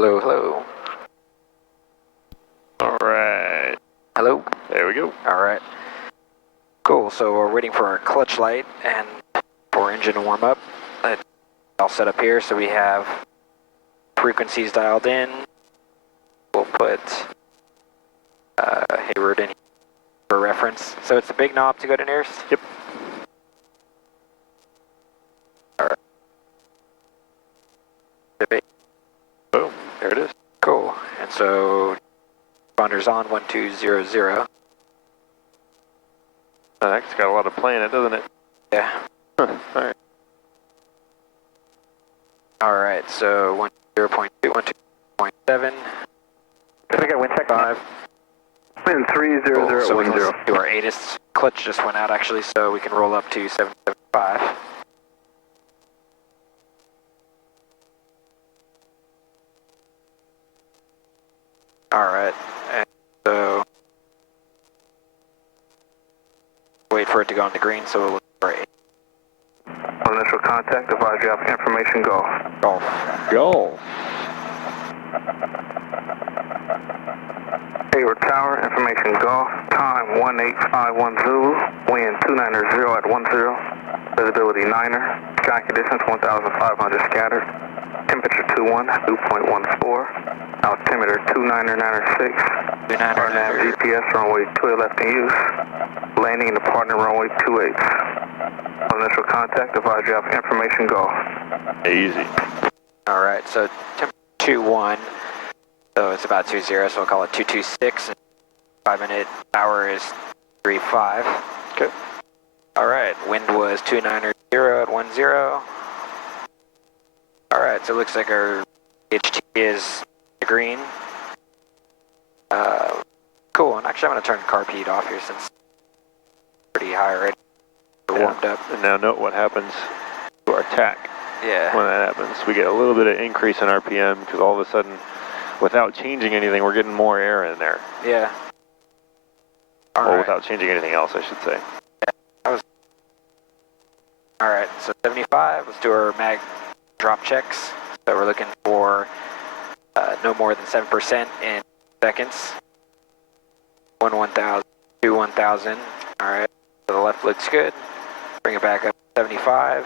Hello, hello. Alright. Hello? There we go. Alright. Cool, so we're waiting for our clutch light and for engine to warm up. It's all set up here, so we have frequencies dialed in. We'll put Hayward in for reference. So it's the big knob to go to nearest? Yep. Alright. Boom, there it is. Cool, and so responder's on 1200. That's got a lot of play in it, doesn't it? Yeah. Alright. Alright, so 10.2, 12.7. I got wind check 5. Wind 300010. Cool. So we can do our ATIS. Clutch just went out actually, so we can roll up to 775. Alright, and so wait for it to go into green, so we'll look for 8. On initial contact, advise you have information go. Golf. Go. Hayward Tower, information golf, time 1851 Zulu, wind 290 at 10, visibility 9er, sky conditions 1500 scattered, temperature 21, dew point 14, altimeter 29996, RNAV GPS runway 28 left in use, landing in the partner runway 28. On initial contact, advise you have information go. Easy. Alright, so temperature 21. So it's about 20, so we'll call it 226, and 5-minute hour is 35. Okay. Alright, wind was 290 at 10. Alright, so it looks like our HT is green. Cool, and actually I'm going to turn carb heat off here since it's pretty high already. We're warmed up. And now note what happens to our tack. Yeah. When that happens. We get a little bit of increase in RPM because all of a sudden, without changing anything, we're getting more air in there. Yeah. Or without changing anything else, I should say. Yeah. Alright, so 75, let's do our mag drop checks. So we're looking for no more than 7% in seconds. 1000, 1000. Alright, so the left looks good. Bring it back up to 75.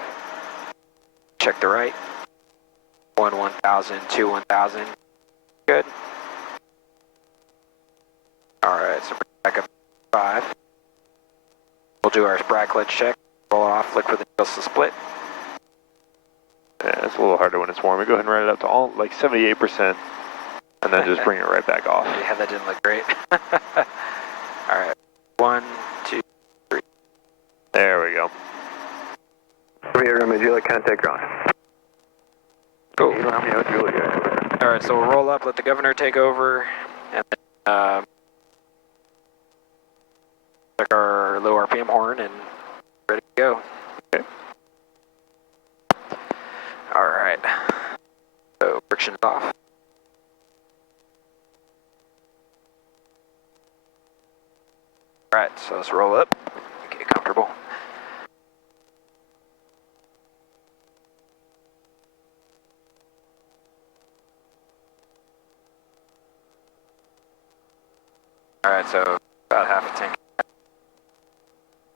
Check the right. 1000, 1000. Good. Alright, so bring it back up to 5. We'll do our sprag clutch check. Roll off, look for the needles to split. Yeah, it's a little harder when it's warm. We go ahead and run it up to all like 78%, and then just bring it right back off. Yeah, that didn't look great. Alright, 1, 2, 3. There we go. Rear image, you like contact ground. Cool. Alright, so we'll roll up, let the governor take over, and then check our low RPM horn and ready to go. Okay. Alright, so friction's off. Alright, so let's roll up, get comfortable. Alright, so about half a tank.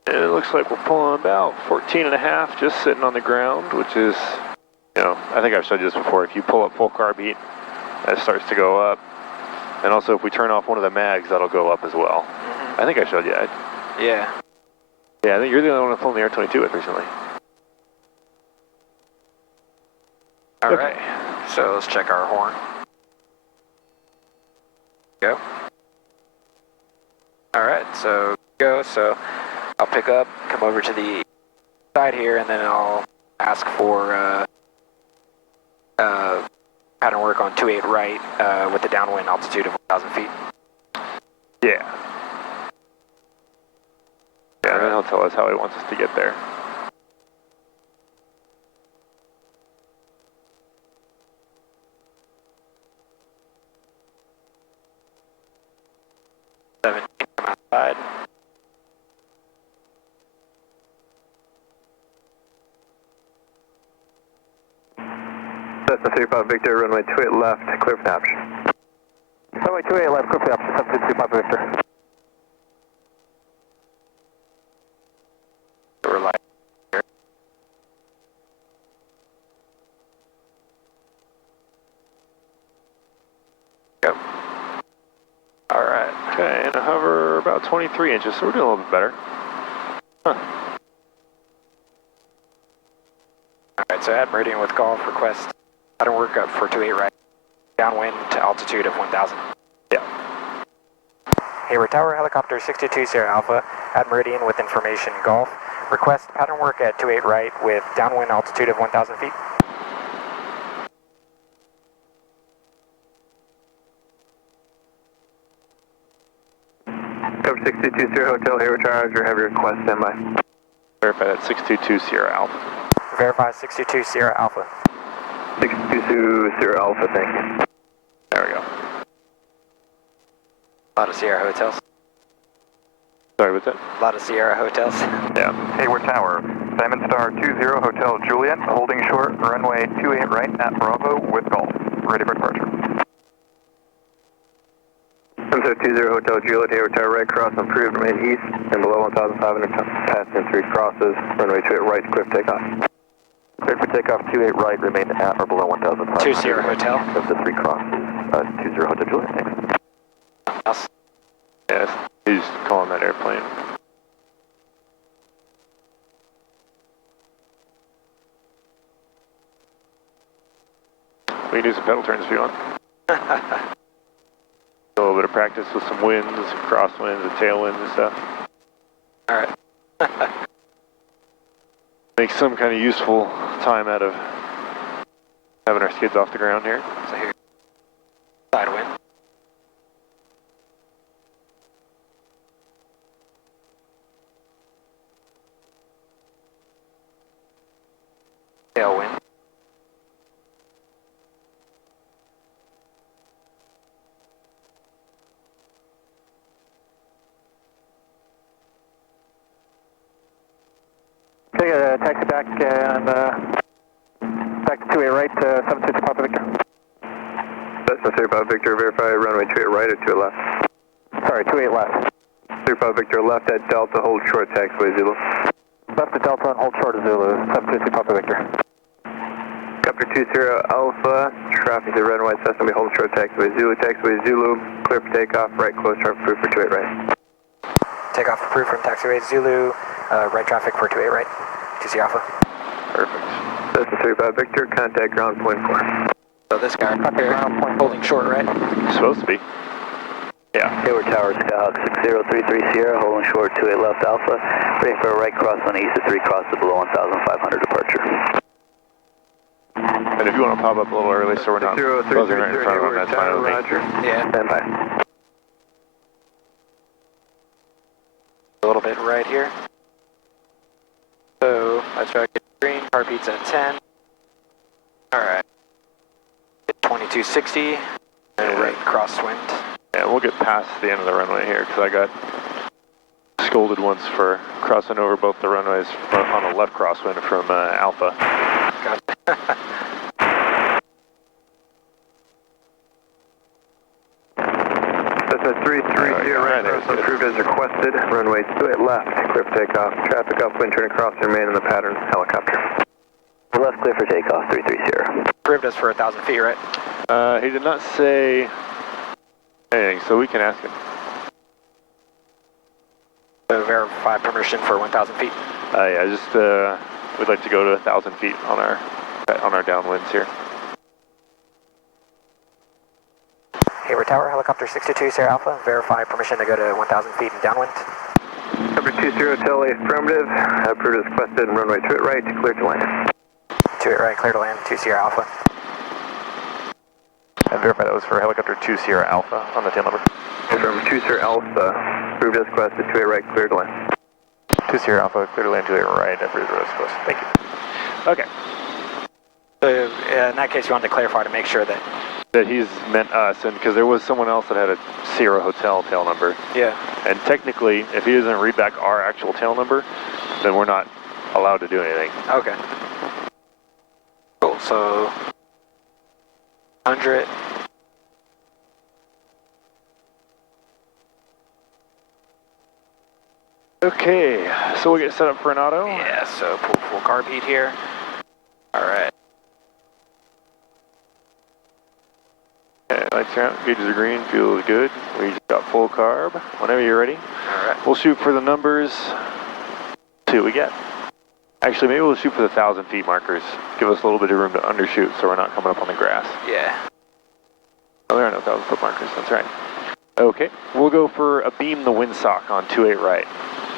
And it looks like we're pulling about 14 and a half, just sitting on the ground, which is, you know, I think I've showed you this before. If you pull up full carb heat, that starts to go up. And also if we turn off one of the mags, that'll go up as well. I think I showed you that. Yeah. Yeah, I think you're the only one I've flown the R22 with recently. Alright, so let's check our horn. Go. Alright, so go, so I'll pick up, come over to the side here, and then I'll ask for pattern work on 28 right with the downwind altitude of 1,000 feet. Yeah. Yeah, and then he'll tell us how he wants us to get there. From outside. That's the 35 Victor, runway 28 left, clear for the option. Runway 28 left, clear for the option, 735 Victor. We're live here. Go. All right. Okay, and a hover about 23 inches, so we're doing a little bit better. Huh. Alright, so at meridian with golf, request pattern work up for 28 right, downwind to altitude of 1000. Yeah. Hayward Tower, helicopter 622 Sierra Alpha, at meridian with information golf, request pattern work at 28 right with downwind altitude of 1000 feet. Cover 622 Sierra Hotel, Hayward Tower, your heavy request, standby. Verify that 622 Sierra Alpha. Verify 622 Sierra Alpha. 622 Sierra Alpha, thank you. There we go. A lot of Sierra hotels. Sorry, what's that? A lot of Sierra hotels. Yeah. Hayward Tower, Diamond Star 20 Hotel Juliet, holding short, runway 28 right at Bravo with golf. Ready for departure. 20 Hotel Juliet, Hayward Tower, right cross, approved, remain east, and below 1,500 tons, passing 3 crosses, runway 28 right, clear for takeoff. Clear for takeoff, 28 right, remain at or below 1,500. 2 Sierra Hotel. Of the 3 crosses, 20 Hotel Juliet, thanks. Us. Yes, he's calling that airplane. We can do some pedal turns if you want. A little bit of practice with some winds, crosswinds, and tailwinds and stuff. Alright. Make some kind of useful time out of having our skids off the ground here. So here, side wind. Tailwind. Okay, taxi back and back to 28 right, 760 Papa Victor. Cessna 35 Victor, verify runway 28 right or 28 left. Sorry, 28 left. 35 Victor, left at Delta, hold short, taxiway Zulu. Left at Delta and hold short of Zulu, 760 Papa Victor. Copter 20 Alpha, traffic to runway, Cessna, we hold short, taxiway Zulu, clear for takeoff, right close, sharp approved for 28 right. Takeoff approved from taxiway Zulu, right traffic for 28 right, 2 Alpha. Perfect. Cessna 35 Victor, contact ground point 4. So this guy up here, holding short right. Supposed to be. Yeah. Hayward Tower, Skyhawk 6033 Sierra, holding short 28 left Alpha, ready for a right cross on east of 3 crosses below 1,500 departure. And if you want to pop up a little early so we're not buzzing right in front of them, that's fine with me. Roger. Yeah. Stand by. A little bit right here. So let's try to get green. Heartbeats at 10. Alright. 2260. And Yeah. right crosswind. Yeah, we'll get past the end of the runway here because I got scolded once for crossing over both the runways on a left crosswind from Alpha. Gotcha. Cessna 330 right cross approved as requested. Runway 28 left, clear for takeoff. Traffic upwind, turn across, remain in the pattern. Helicopter. Left clear for takeoff, 330. Approved us for 1,000 feet, right? He did not say anything, so we can ask him. So verify permission for 1,000 feet. Yeah, just we'd like to go to 1,000 feet on our downwinds here. Hayward Tower, helicopter 62 Sierra Alpha. Verify permission to go to 1,000 feet and downwind. Number 20 Hotel A affirmative. Approved as requested. Runway 28 right, clear to land. 28 right, clear to land. 2 Sierra Alpha. And verify that was for helicopter 2 Sierra Alpha on the tail number. Number 20 Alpha. Approved as requested. 28 right, clear to land. 2 Sierra Alpha, clear to land 28 right, approved as close. Thank you. Okay. So in that case, you wanted to clarify to make sure that. That he's meant us, and because there was someone else that had a Sierra Hotel tail number. Yeah. And technically, if he doesn't read back our actual tail number, then we're not allowed to do anything. Okay. Cool. So 100. Okay, so we'll get set up for an auto. Yeah, so pull full carb heat here. Alright. Okay, lights are out, gauges are green, fuel is good. We just got full carb. Whenever you're ready. Alright. We'll shoot for the numbers. See what we get. Actually, maybe we'll shoot for the 1,000 feet markers. Give us a little bit of room to undershoot so we're not coming up on the grass. Yeah. Oh, there are no 1,000 foot markers, that's right. Okay, we'll go for a beam the windsock on 28 right.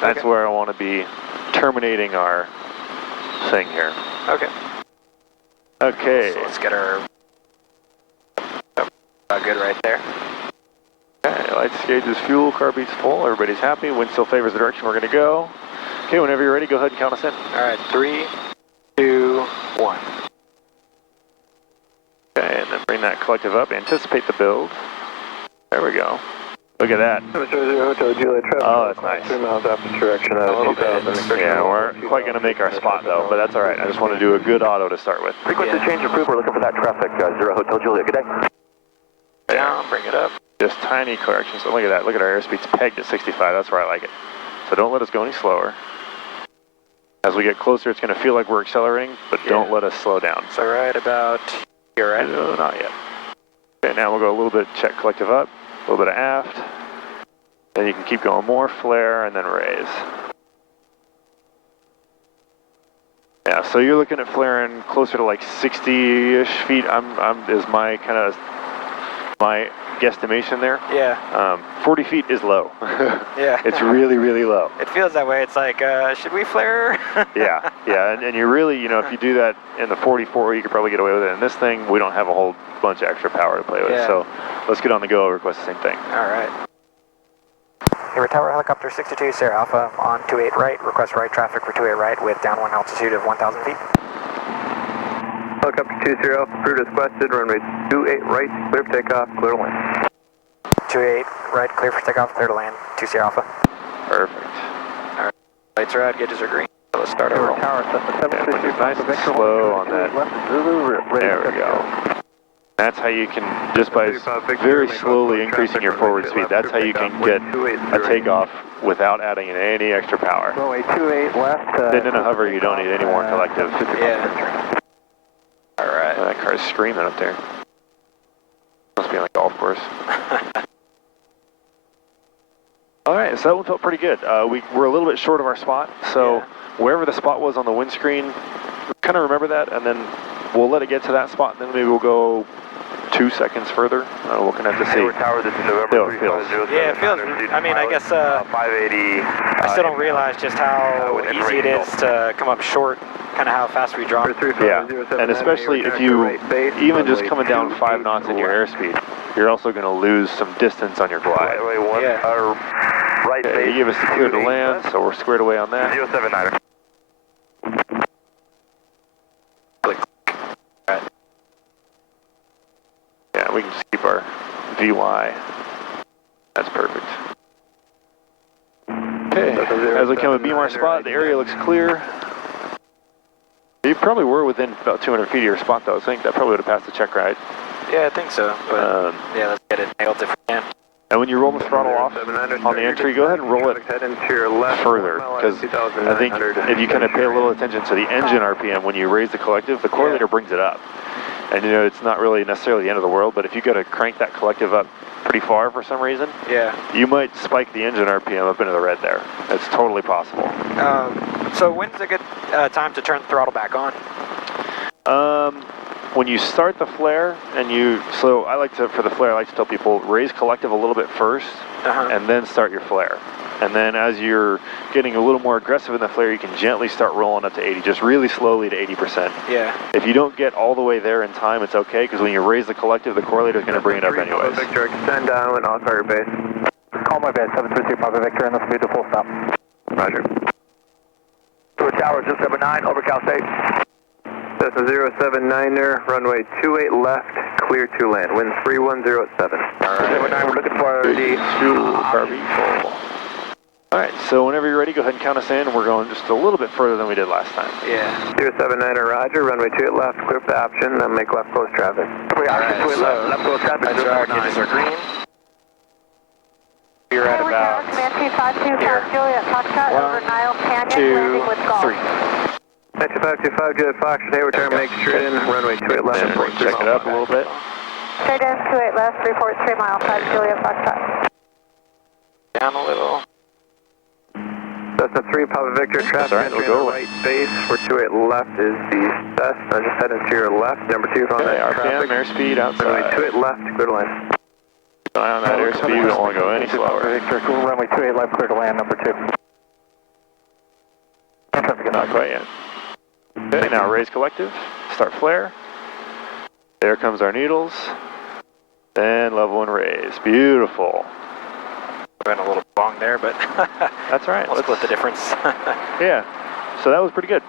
That's where I want to be terminating our thing here. Okay. Okay. So let's get our... good right there. Okay, lights, gauges, fuel, carb beats full, everybody's happy, wind still favors the direction we're going to go. Okay, whenever you're ready, go ahead and count us in. Alright, 3, 2, 1. Okay, and then bring that collective up, anticipate the build. There we go. Look at that. Hotel Juliet, traffic. Oh, that's nice. 3 miles opposite direction. A little bit. Yeah, we're quite going to make our spot though, but that's alright. I just want to do a good auto to start with. Frequency change approved. We're looking for that traffic. 0 Hotel Juliet. Good day. Down, bring it up. Just tiny corrections. So look at that. Look at our airspeed's pegged at 65. That's where I like it. So don't let us go any slower. As we get closer, it's going to feel like we're accelerating, but don't let us slow down. So right about here, right? No, not yet. Okay, now we'll go a little bit check collective up, a little bit of aft. Then you can keep going more, flare, and then raise. Yeah, so you're looking at flaring closer to like 60-ish feet. Is my kind of my guesstimation there. Yeah. 40 feet is low. Yeah. It's really, really low. It feels that way. It's like, should we flare? Yeah, yeah, and you really, if you do that in the 44, you could probably get away with it. In this thing, we don't have a whole bunch of extra power to play with, so let's get on the go, request the same thing. All right. Here, Tower Helicopter 62, Sierra Alpha on 28 right, request right traffic for 28 right with downwind altitude of 1,000 feet. Helicopter 20, approved as requested, runway 28 right, clear for takeoff, clear to land. 28 right, clear for takeoff, clear to land, 2 Sierra Alpha. Perfect. All right, lights are out, gauges are green. So let's start over. Tower, Nice and slow on that. There we go. That's how you can, just by very slowly increasing your forward speed, that's how you can get a takeoff without adding in any extra power. Runway 28 left. Then in a hover, you don't need any more collective. Yeah. All right. That car's screaming up there. Must be on a golf course. All right, so that one felt pretty good. We're a little bit short of our spot, so wherever the spot was on the windscreen, kind of remember that, and then we'll let it get to that spot, and then maybe we'll go 2 seconds further. We're going to have to see. Tower, this is November. Yeah, it feels, I mean, I guess, 580. I still don't realize just how easy it is to come up short, kind of how fast we drop. Yeah, and especially if you, even just coming down 5 knots in your airspeed, you're also going to lose some distance on your glide. Yeah. Right Okay, you give us the clear to land, so we're squared away on that. 079er. Yeah, we can just keep our VY. That's perfect. Okay, as we come and beam our spot, the area looks clear. You probably were within about 200 feet of your spot though. I think that probably would have passed the check ride. Yeah, I think so, but yeah, let's get it nailed if we can. And when you roll the throttle off on the entry, go ahead and roll it further, because I think if you kind of pay a little attention to the engine RPM, when you raise the collective, the correlator brings it up. And it's not really necessarily the end of the world, but if you got to crank that collective up pretty far for some reason, you might spike the engine RPM up into the red there. That's totally possible. So when's a good time to turn the throttle back on? When you start the flare, so I like to, for the flare, I like to tell people, raise collective a little bit first, and then start your flare. And then as you're getting a little more aggressive in the flare, you can gently start rolling up to 80, just really slowly to 80%. Yeah. If you don't get all the way there in time, it's okay, because when you raise the collective, the correlator is going to bring it up anyways. Victor, extend down and on target base. Call my base, 733 Papa Victor, and let's move to full stop. Roger. To a tower, 079, over Cal State. That's a 079er, runway 28 left, clear to land. Wind 3107. Alright, 079, we're looking for the fuel, carb full. Alright, so whenever you're ready, go ahead and count us in. We're going just a little bit further than we did last time. Yeah. 079 roger, runway 28 left, clear for the option, then make left close traffic. Alright, so left close traffic, our gauges are green. We're at about here. 1, 2, 3. 9525, Juliet Fox, Hayward turn, make straight in, runway 28 left, And we'll check it up a little bit. Straight in, 28 left, report 3 miles, 5 Juliet Fox. Down a little. Cessna 3, Papa Victor, traffic right, entering we'll go. the right base, where 28 left is the Cessna, just heading to your left, number 2 from Okay, that RPM, traffic. airspeed Runway outside. 28 left, clear to land. Keep an eye on that airspeed, we don't want to go any slower. Victor, runway 28 left, clear to land, number 2. Not quite yet. Okay, now raise collective, start flare. There comes our needles. Then level and raise. Beautiful. Went a little long there, but That's all right. we'll split the difference. Yeah, so that was pretty good.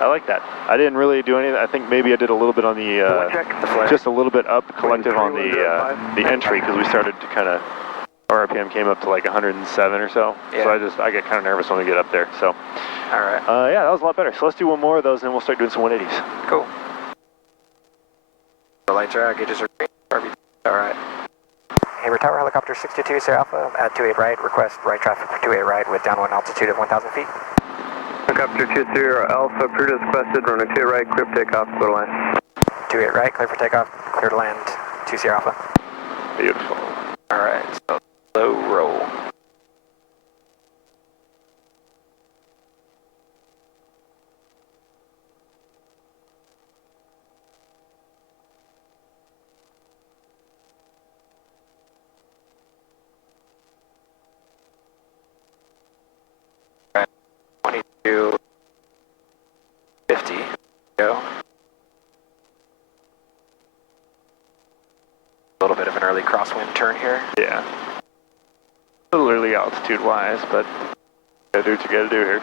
I like that. I didn't really do anything. I think maybe I did a little bit on the, just a little bit up collective on the entry because we started to kind of, RPM came up to like 107 or so. Yeah. So I get kind of nervous when we get up there. So, All right. yeah, that was a lot better. So let's do one more of those and then we'll start doing some 180s. Cool. The lights are out, gauges are green. All right. Hayward Tower, helicopter 622, Sierra Alpha, at 28 right, request right traffic for 28 right with downwind altitude of 1,000 feet. Helicopter 20 Alpha, approved as requested, runway 28 right, clear for takeoff, clear to land. 28 right, clear for takeoff, clear to land, 2 Sierra Alpha. Beautiful. All right, so low roll. All right, 2250, go. A little bit of an early crosswind turn here. Yeah. A little early altitude wise, but gotta do what you gotta do here.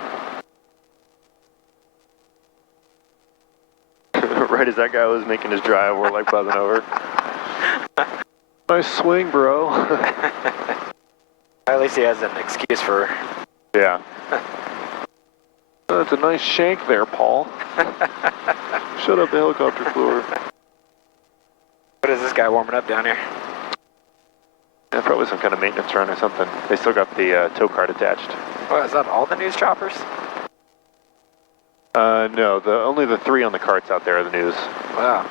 Right as that guy was making his drive, we're like buzzing over. Nice swing, bro. At least he has an excuse for. Yeah. That's a nice shank there, Paul. Shut up, the helicopter flew. What is this guy warming up down here? Yeah, probably some kind of maintenance run or something. They still got the tow cart attached. Oh, is that all the news choppers? No, only the 3 on the carts out there are the news. Wow.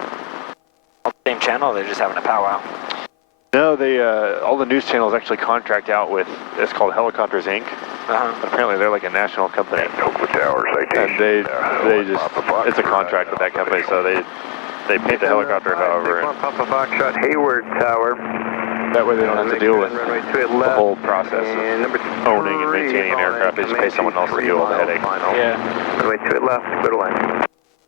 All the same channel, they're just having a powwow. No, they all the news channels actually contract out with, it's called Helicopters Inc. But apparently they're like a national company. And they just, it's a contract with that company, so they paint the helicopter however. And Papa Foxtrot, Hayward Tower. that way they don't have to deal with the whole process of owning and maintaining an aircraft. They just pay someone else to deal with the headache. Yeah. Runway 28 left, clear to land.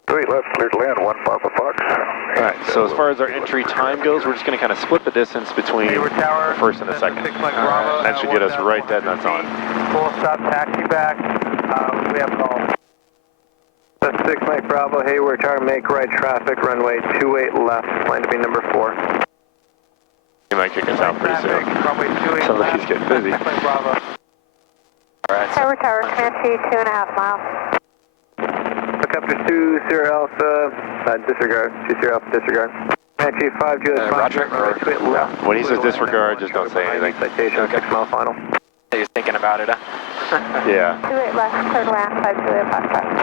28 left, clear to land, 1 Papa Fox. Alright, so as far as our entry time goes, we're just going to kind of split the distance between the first and the second. That should get us right dead nuts on. Full stop, taxi back. We have call. That's 6 Mike Bravo, Hayward Tower, make right traffic, runway 28 left, plan to be number 4. He might kick us out pretty soon. Somebody's getting busy. Alright, so Hayward Tower, Comanche, 2.5 miles. Helicopter 2, Sierra Alpha, disregard, 2 Sierra Alpha, disregard. Comanche 5, Juliet Roger. runway 28 left. When he says disregard, just don't say anything. Citation, 6 mile final. he was thinking about it, huh? Yeah. 28 left, clear to land, 5 Juliet Foxtrot.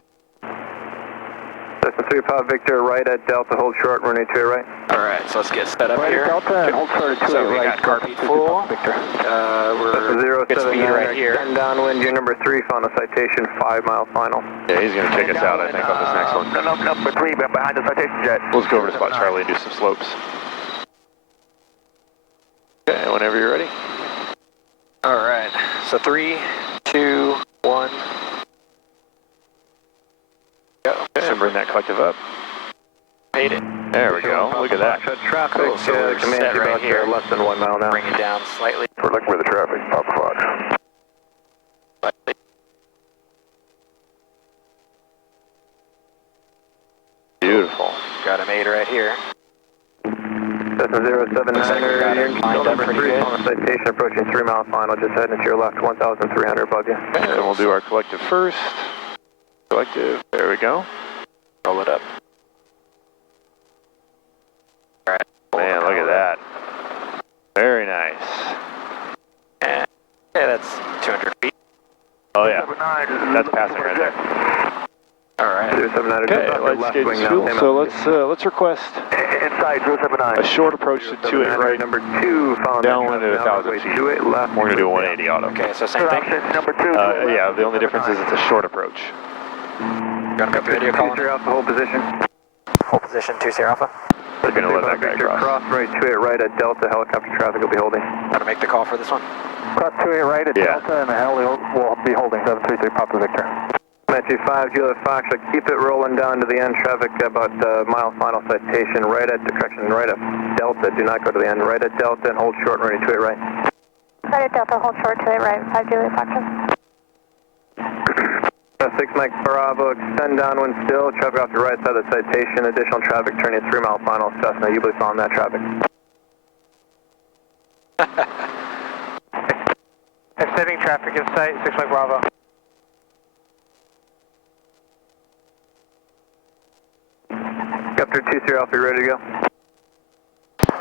Cessna 3 Papa Victor, right at Delta, hold short, runway 28 right. Alright, so let's get set up here. Delta, hold short at 28 So we right. got carpet full. We're good speed right here. 10 downwind, you're number 3, final citation, 5 mile final. Yeah, he's going to kick us out, I think, on this next one. Number 3, behind the citation jet. Let's go over to spot Charlie and do some slopes. Okay, whenever you're ready. Alright, so 3, 2, 1. Go. Okay, and bring that collective up. Made it. There we go. Look at that. Traffic, Cool, so we're command set right about here. less than 1 mile now. Bring it down slightly. We're looking for the traffic, Papa Fox. Beautiful. Got him 8 right here. Cessna 079er, you're lined up number pretty 3 good. on the citation, approaching 3 mile final, just heading to your left, 1,300 above you. Okay, then we'll do our collective first. Collective, there we go. Roll it up. Alright. Man, look at that. Very nice. And yeah, that's 200 feet. Oh yeah, that's passing right there. Alright. 079er, Okay, let's get fuel. So let's request inside 079. a short approach to 28 right, number 2, following downwind at 1,000 feet. 28 left. We're going to do a 180 auto. Okay, so same thing. Number 2. Yeah, the only difference is it's a short approach. You want to make the video call? 2-0 Alpha, hold position. Hold position, 2-0 Alpha. We're going to let that guy cross. Cross right 28 right at Delta, helicopter traffic will be holding. How to make the call for this one? Cross 28 right at Delta and the heli will be holding 733 Papa Victor. 925 Juliet Fox, keep it rolling down to the end. Traffic about mile final citation right at Delta. Do not go to the end. Right at Delta and hold short and ready 28 right. Right at Delta, hold short 28 right, 5 Juliet Fox. 6 Mike Bravo, extend downwind still. Traffic off the right side of the citation. Additional traffic turning 3 mile final. Cessna, you believe on that traffic. Extending traffic in sight, 6 Mike Bravo. After 2-0 Alpha, you ready to go?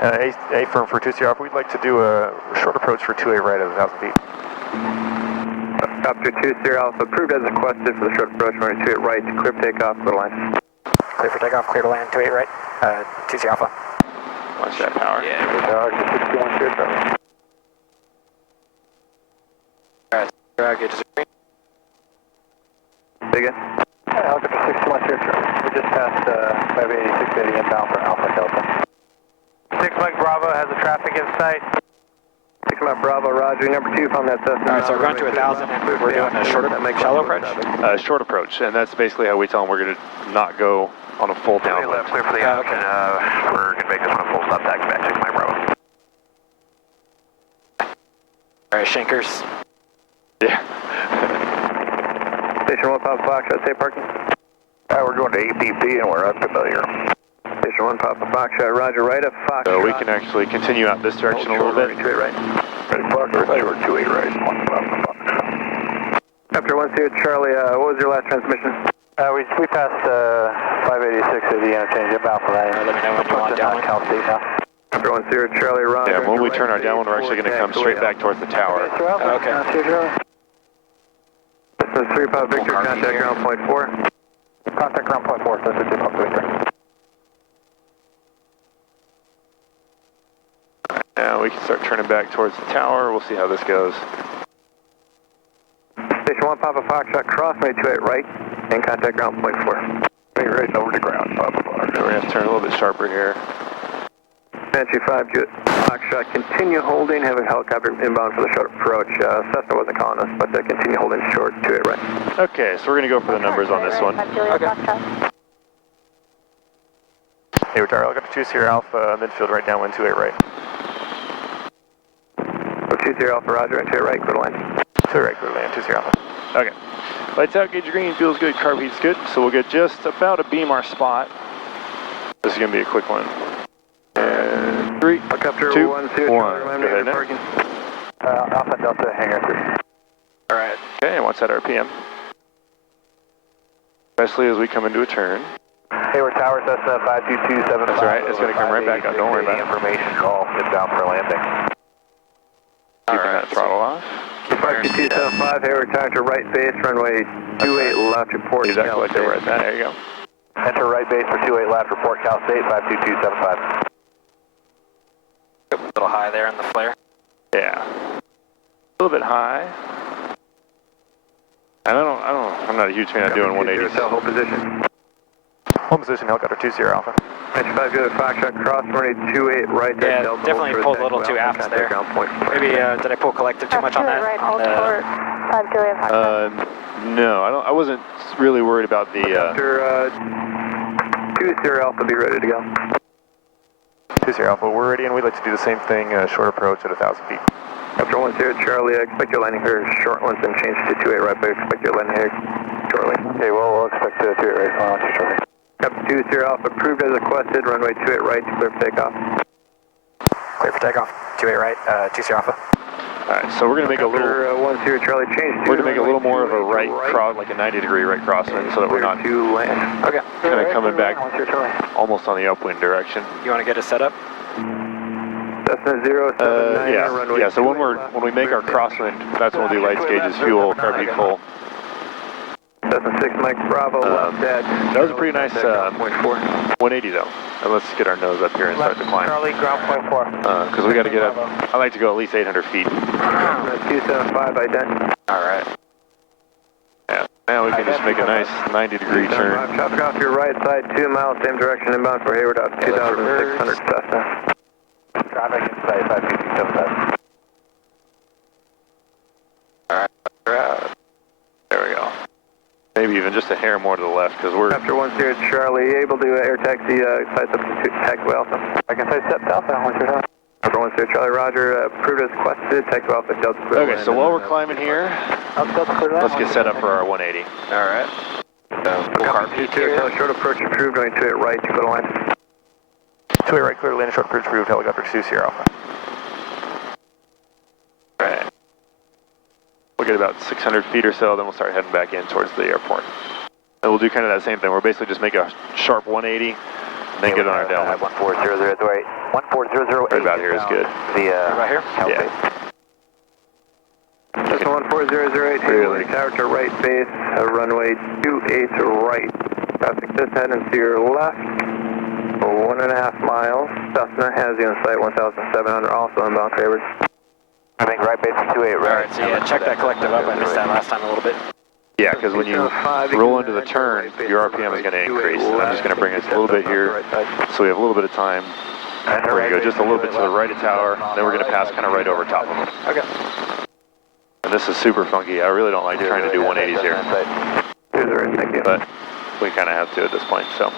A firm for 2-0 Alpha, we'd like to do a short approach for 28 right at 1,000 feet. After 2-0 Alpha, approved as requested for the short approach, running 28 right, clear for takeoff, clear to line. Clear for takeoff, clear to land, 28 right. 2-0 Alpha. Watch that power. Yeah. Alright, gauge is green. Say again? Helicopter 61 here, we just passed 58680 inbound for Alpha Delta. 6 Mike Bravo has the traffic in sight. 6 Mike Bravo, Roger, number 2 from that Cessna. Alright, so we're going to 1,000 and we're doing a short, shallow approach? Short approach, and that's basically how we tell them we're going to not go on a full downwind. Clear for the option. We're going to make this one a full stop taxi back 6 Mike Bravo. Alright, Shankers. Yeah. Station 1 Papa Foxtrot, safe parking. We're going to APP and we're unfamiliar. Station 1 Papa Foxtrot, Roger, right at Foxtrot. So we can actually continue out this direction a little bit. 28 right. Ready, Foxtrot, we're 28 right, 1 Papa Foxtrot. After 1-0 Charlie, what was your last transmission? We passed 58680 interchange inbound for that. Let me know when you want downwind. Cal State now. After 1-0 Charlie, Roger. Yeah, when we turn our downwind, we're actually going to come straight back towards the tower. Okay. This is 3 Papa Victor, contact ground point 4. Contact ground point 4, that's 3 Papa Victor. Now we can start turning back towards the tower. We'll see how this goes. Station 1 Papa Foxtrot, cross 28 right, and contact ground point 4. Right over the ground, Papa Foxtrot. So we're going to have to turn a little bit sharper here. Nancy 5 Foxtrot, continue holding, have a helicopter inbound for the short approach. Cessna wasn't calling us, but continue holding short, 28 right. Okay, so we're going to go for the numbers on this one. 5 Juliet Okay. Foxtrot. Hey, we're tired. Helicopter 2-0 Alpha, midfield right downwind 28 right. 2-0 Alpha, Roger, and 28 right, clear to land. 2 right, clear to land, 2-0 Alpha. Okay. Lights out, gauge green, feels good, carb heat's good. So we'll get just about a beam our spot. This is going to be a quick one. And 3, Helicopter 2, 1-0 1. Charlie, Go ahead now. parking. Alpha Delta, hangar 3. Alright. Okay, and what's that RPM? Especially as we come into a turn. Hey, we're Tower Cessna 52275. That's right, it's going to come right back up, don't worry about it. Information call, inbound for landing. Keeping that throttle off. Departure 275, hey, return to right base, runway 28 left, report. Use that collective right there, there you go. Enter right base for 28 left, report Cal State 52275. A little high there in the flare. Yeah. A little bit high. I'm not a huge fan of doing 180s. Hold position. Home position, helicopter 2-0 Alpha. 95 good, Foxtrot, cross, runway 28 right there. Yeah, Delta, definitely hold pulled a short, little too contact aft there. ground point 4. Maybe, did I pull collective too much on that? Right, On hold the, short, 5 Juliet Foxtrot. No, I wasn't really worried about the, After 2-0 Alpha, be ready to go. 2-0 Alpha, we're ready and we'd like to do the same thing, short approach at 1,000 feet. After 1-0 Charlie, expect your landing here short ones and change to 28 right, but expect your landing here shortly. Okay, well, we'll expect 28 right, so I'll shortly. After 2-0 Alpha, approved as requested, runway 28 right, clear for takeoff. Clear for takeoff. 28 right, 20 Alpha. Alright, so we're going to make a little... 10 Charlie, change. We're going to make a little more of a right cross, like a 90-degree right crosswind, so that we're not Okay. kind of coming back almost on the upwind direction. You want to get us set up? Cessna 079, yeah, so when we make our crosswind, that's when we'll do lights, gauges, fuel, carb heat full. Cessna 6 Mike Bravo, left at... That was a pretty nice 180 though. And let's get our nose up here and start to climb. Charlie, ground point 4. Because we got to get up, I like to go at least 800 feet. 275, ident. Alright. Yeah, now we can just make a nice 90-degree turn. Traffic off your right side, 2 miles, same direction inbound for Hayward out 2600 Cessna. Traffic inside 557. Alright. There we go. Maybe even just a hair more to the left, because we're... After 10 Charlie, able to air taxi, side substitute, taxiway Alpha. I can say step Alpha, 10 Charlie. After 10 Charlie, Roger, approved as requested, taxiway Alpha, Delta Clear. Okay, so while we're climbing here, let's get set up for our 180. Alright. Full carb heat here. Short approach approved, going 28 right, to go to line. 28 right, clear, landing short approach approved, helicopter 20 Alpha. Alright. We'll get about 600 feet or so, then we'll start heading back in towards the airport. And we'll do kind of that same thing. We'll basically just make a sharp 180, and then get on our downwind. 1400, 14008. Right about here is good. Right here? Yeah. Cessna 14008, Really? tower to right base, runway 28 to right. Traffic this head and to your left, 1.5 miles. Cessna has you on site 1700, also inbound favored. I think right base 28 right. Alright, so yeah, check that collective up. I missed that last time a little bit. Yeah, because when you roll into the turn, your RPM is going to increase. And I'm just going to bring us a little bit here, so we have a little bit of time. We're going to go just a little bit to the right of tower, then we're going to pass kind of right over top of them. Okay. And this is super funky. I really don't like trying to do 180s here, Thank you. but we kind of have to at this point, so.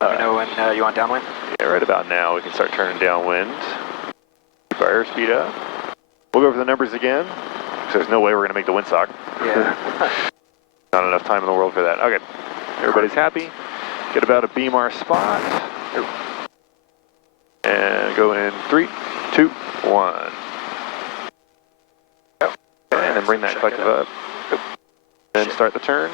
Let me know when you want downwind. Yeah, right about now we can start turning downwind. Keep our airspeed up. We'll go over the numbers again, because there's no way we're going to make the windsock. Yeah. Not enough time in the world for that. Okay, everybody's happy. Get about a beam our spot. And go in 3, 2, 1. Yep. And then bring that collective up. Then start the turn.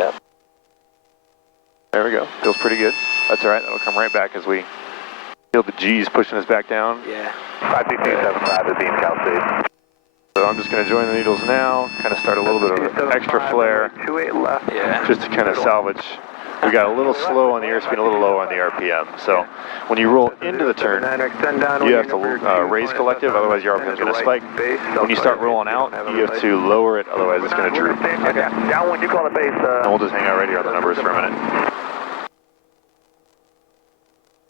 Yep. There we go. Feels pretty good. That's all right. That'll come right back as we feel the G's pushing us back down. Yeah. 52275 is beam calculated. So I'm just going to join the needles now, kind of start a little bit of extra flare, 28 left. Yeah. just to kind of salvage. We got a little slow on the airspeed, a little low on the RPM. So when you roll into the turn, you have to raise collective, otherwise your RPM is going to spike. When you start rolling out, you have to lower it, otherwise it's going to droop. Okay. Downwind, you call the base. And we'll just hang out right here on the numbers for a minute.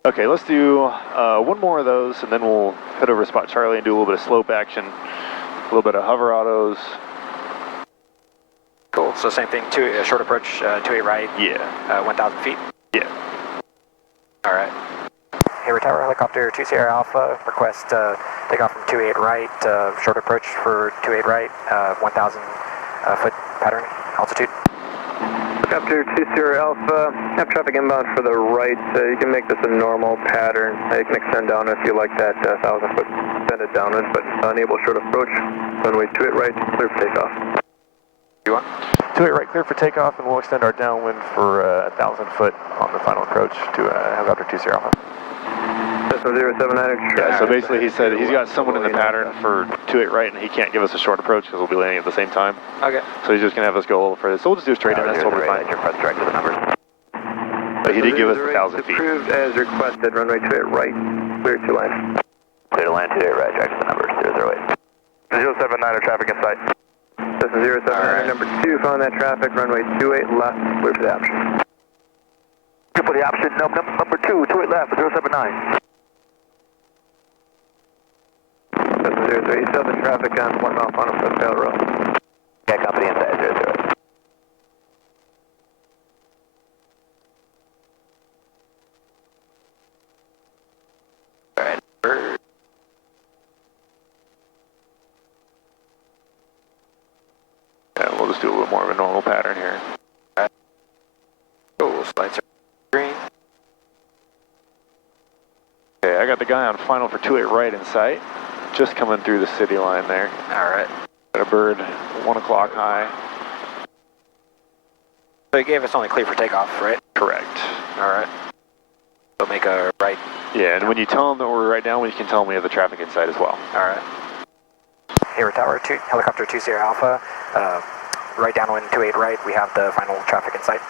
Okay, let's do one more of those, and then we'll head over to Spot Charlie and do a little bit of slope action, a little bit of hover autos. Cool. So same thing, short approach, 28 right. Yeah. 1,000 feet. Yeah. Alright. Hayward Tower, helicopter 2 Sierra Alpha, request takeoff from 28 right, short approach for 28 right, 1,000 foot pattern altitude. Helicopter 2 Sierra Alpha, have traffic inbound for the right. You can make this a normal pattern. You can extend down if you like that 1,000 foot extended downwind, but enable short approach. Runway 28 right, clear for takeoff. You want? 28 right, clear for takeoff, and we'll extend our downwind for 1,000 foot on the final approach to helicopter 2 Sierra Alpha. Cessna 079. Yeah, so basically he said he's got someone in the pattern for 28 right, and he can't give us a short approach because we'll be landing at the same time. Okay. So he's just going to have us go a little further. So we'll just do a straight in, that's totally fine. Press direct to the numbers. But he did give us 1,000 feet. Approved as requested, runway 28 right, clear to land. Clear to land 28 right, direct to the numbers, 008. 079 traffic in sight. Cessna 079, number 2, following that traffic, runway 28 left, clear for the option. Clear for the option, number 2, 28 left, 079. Cessna 03, you still have the traffic on 1 mile final foot tail row. Yeah, company inside, 008. Alright. Yeah, we'll just do a little more of a normal pattern here. Cool, slides are green. a guy on final for 28 right in sight, just coming through the city line there. All right. Got a bird, 1 o'clock high. So he gave us only clear for takeoff, right? Correct. All right. So make a right. Yeah, and when you tell them that we're right down, you can tell them we have the traffic in sight as well. All right. Hayward Tower, helicopter 2 Sierra Alpha, right downwind 28 right, we have the final traffic in sight.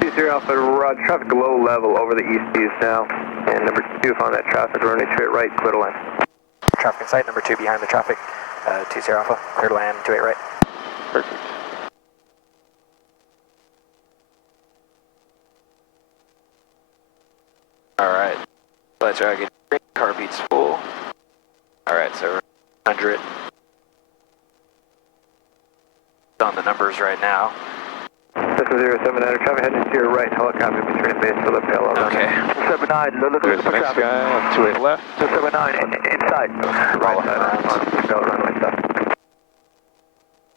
2 Sierra Alpha, Roger, traffic low level over the east now, and number 2 found that traffic, runway 28 right, clear to land. Traffic in sight, number 2 behind the traffic, 2 Sierra Alpha, clear to land, 28 right. Perfect. All right, let's get car beats full. All right, so 100. On the numbers right now. System 079, traffic heading to your right, helicopter between base for the payload. Okay. 79, There's the next guy on 28 left. 279, inside. Right side on runway side.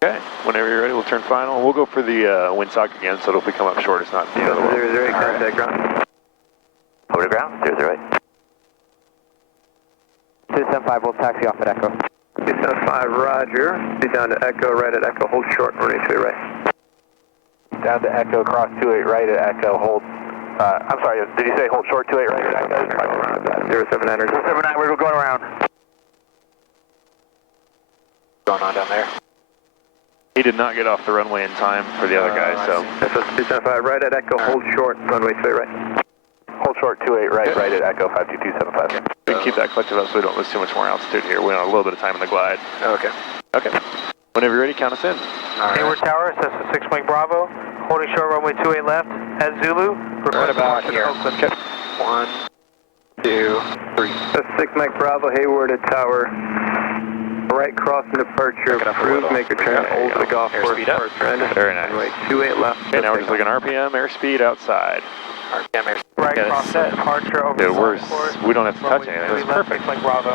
Okay, whenever you're ready, we'll turn final. We'll go for the windsock again, so if we come up short, it's not the other one. 00, contact ground. Over to ground, 00. 275, we'll taxi off at Echo. 275, roger. Be down to Echo, right at Echo, hold short, runway 28 right. Down to Echo, cross 28 right at Echo, hold. I'm sorry, did you say hold short 28 right at Echo? 079 or 079, we're going around. Going on down there. He did not get off the runway in time for the other guys, so. That's 275, right at Echo, hold short, runway 28 right. Hold short 28 right, right at Echo 52275. We can keep that collective up so we don't lose too much more altitude here. We want a little bit of time in the glide. Okay. Okay. Whenever you're ready, count us in. All right. Hayward Tower, Cessna 6 Mike Bravo, holding short runway 28 left, at Zulu. What about here? Oakland. Okay. 1, 2, 3. That's 6 Mike Bravo, Hayward at Tower. Right crossing departure, Back it up a approved, little. make a turn, There you hold the go. golf course. Airspeed up. Very nice. Runway 28 left. Okay, now we're just looking RPM, airspeed outside. RPM airspeed. Right Get it cross set. departure over Dude, the we're, golf course. we don't have to touch Runway anything. That's 28 left, perfect. 6 Mike Bravo.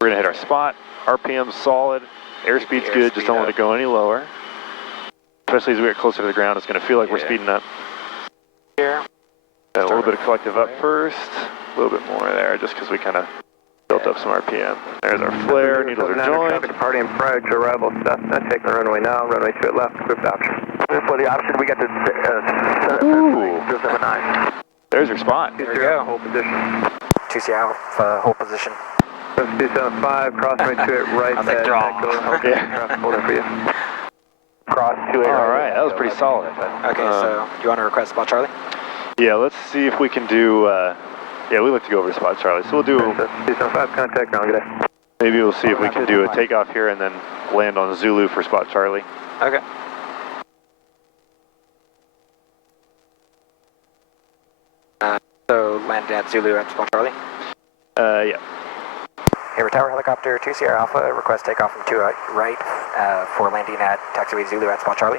We're going to hit our spot. RPM's solid. Airspeed's good. Just don't let it go any lower. Especially as we get closer to the ground, it's going to feel like we're speeding up. Here. Got a little bit of collective up first. A little bit more there just because we kind of built up some RPM. There's our flare. Needles are joined. Departing prior to arrival, Cessna, taking the runway now, runway 28 left, equipped option. For the option, we got the Ooh. 079. There's your spot. There we go. Hold position. 2 Sierra Alpha, hold position. That's 275, cross runway 28 right I was like, at draw. Echo. Okay, Yeah. traffic holding for you. Cross 28 All right. right, that was pretty solid. Okay, so do you want to request spot Charlie? Yeah, let's see if we can do, yeah, we like to go over to spot Charlie. So we'll do, 275, contact ground, good day. maybe we'll see if we can do a takeoff here and then land on Zulu for spot Charlie. Okay. So land at Zulu at spot Charlie. Yeah. Hayward Tower helicopter 2 Sierra Alpha, request takeoff from 2 right for landing at taxiway Zulu at spot Charlie.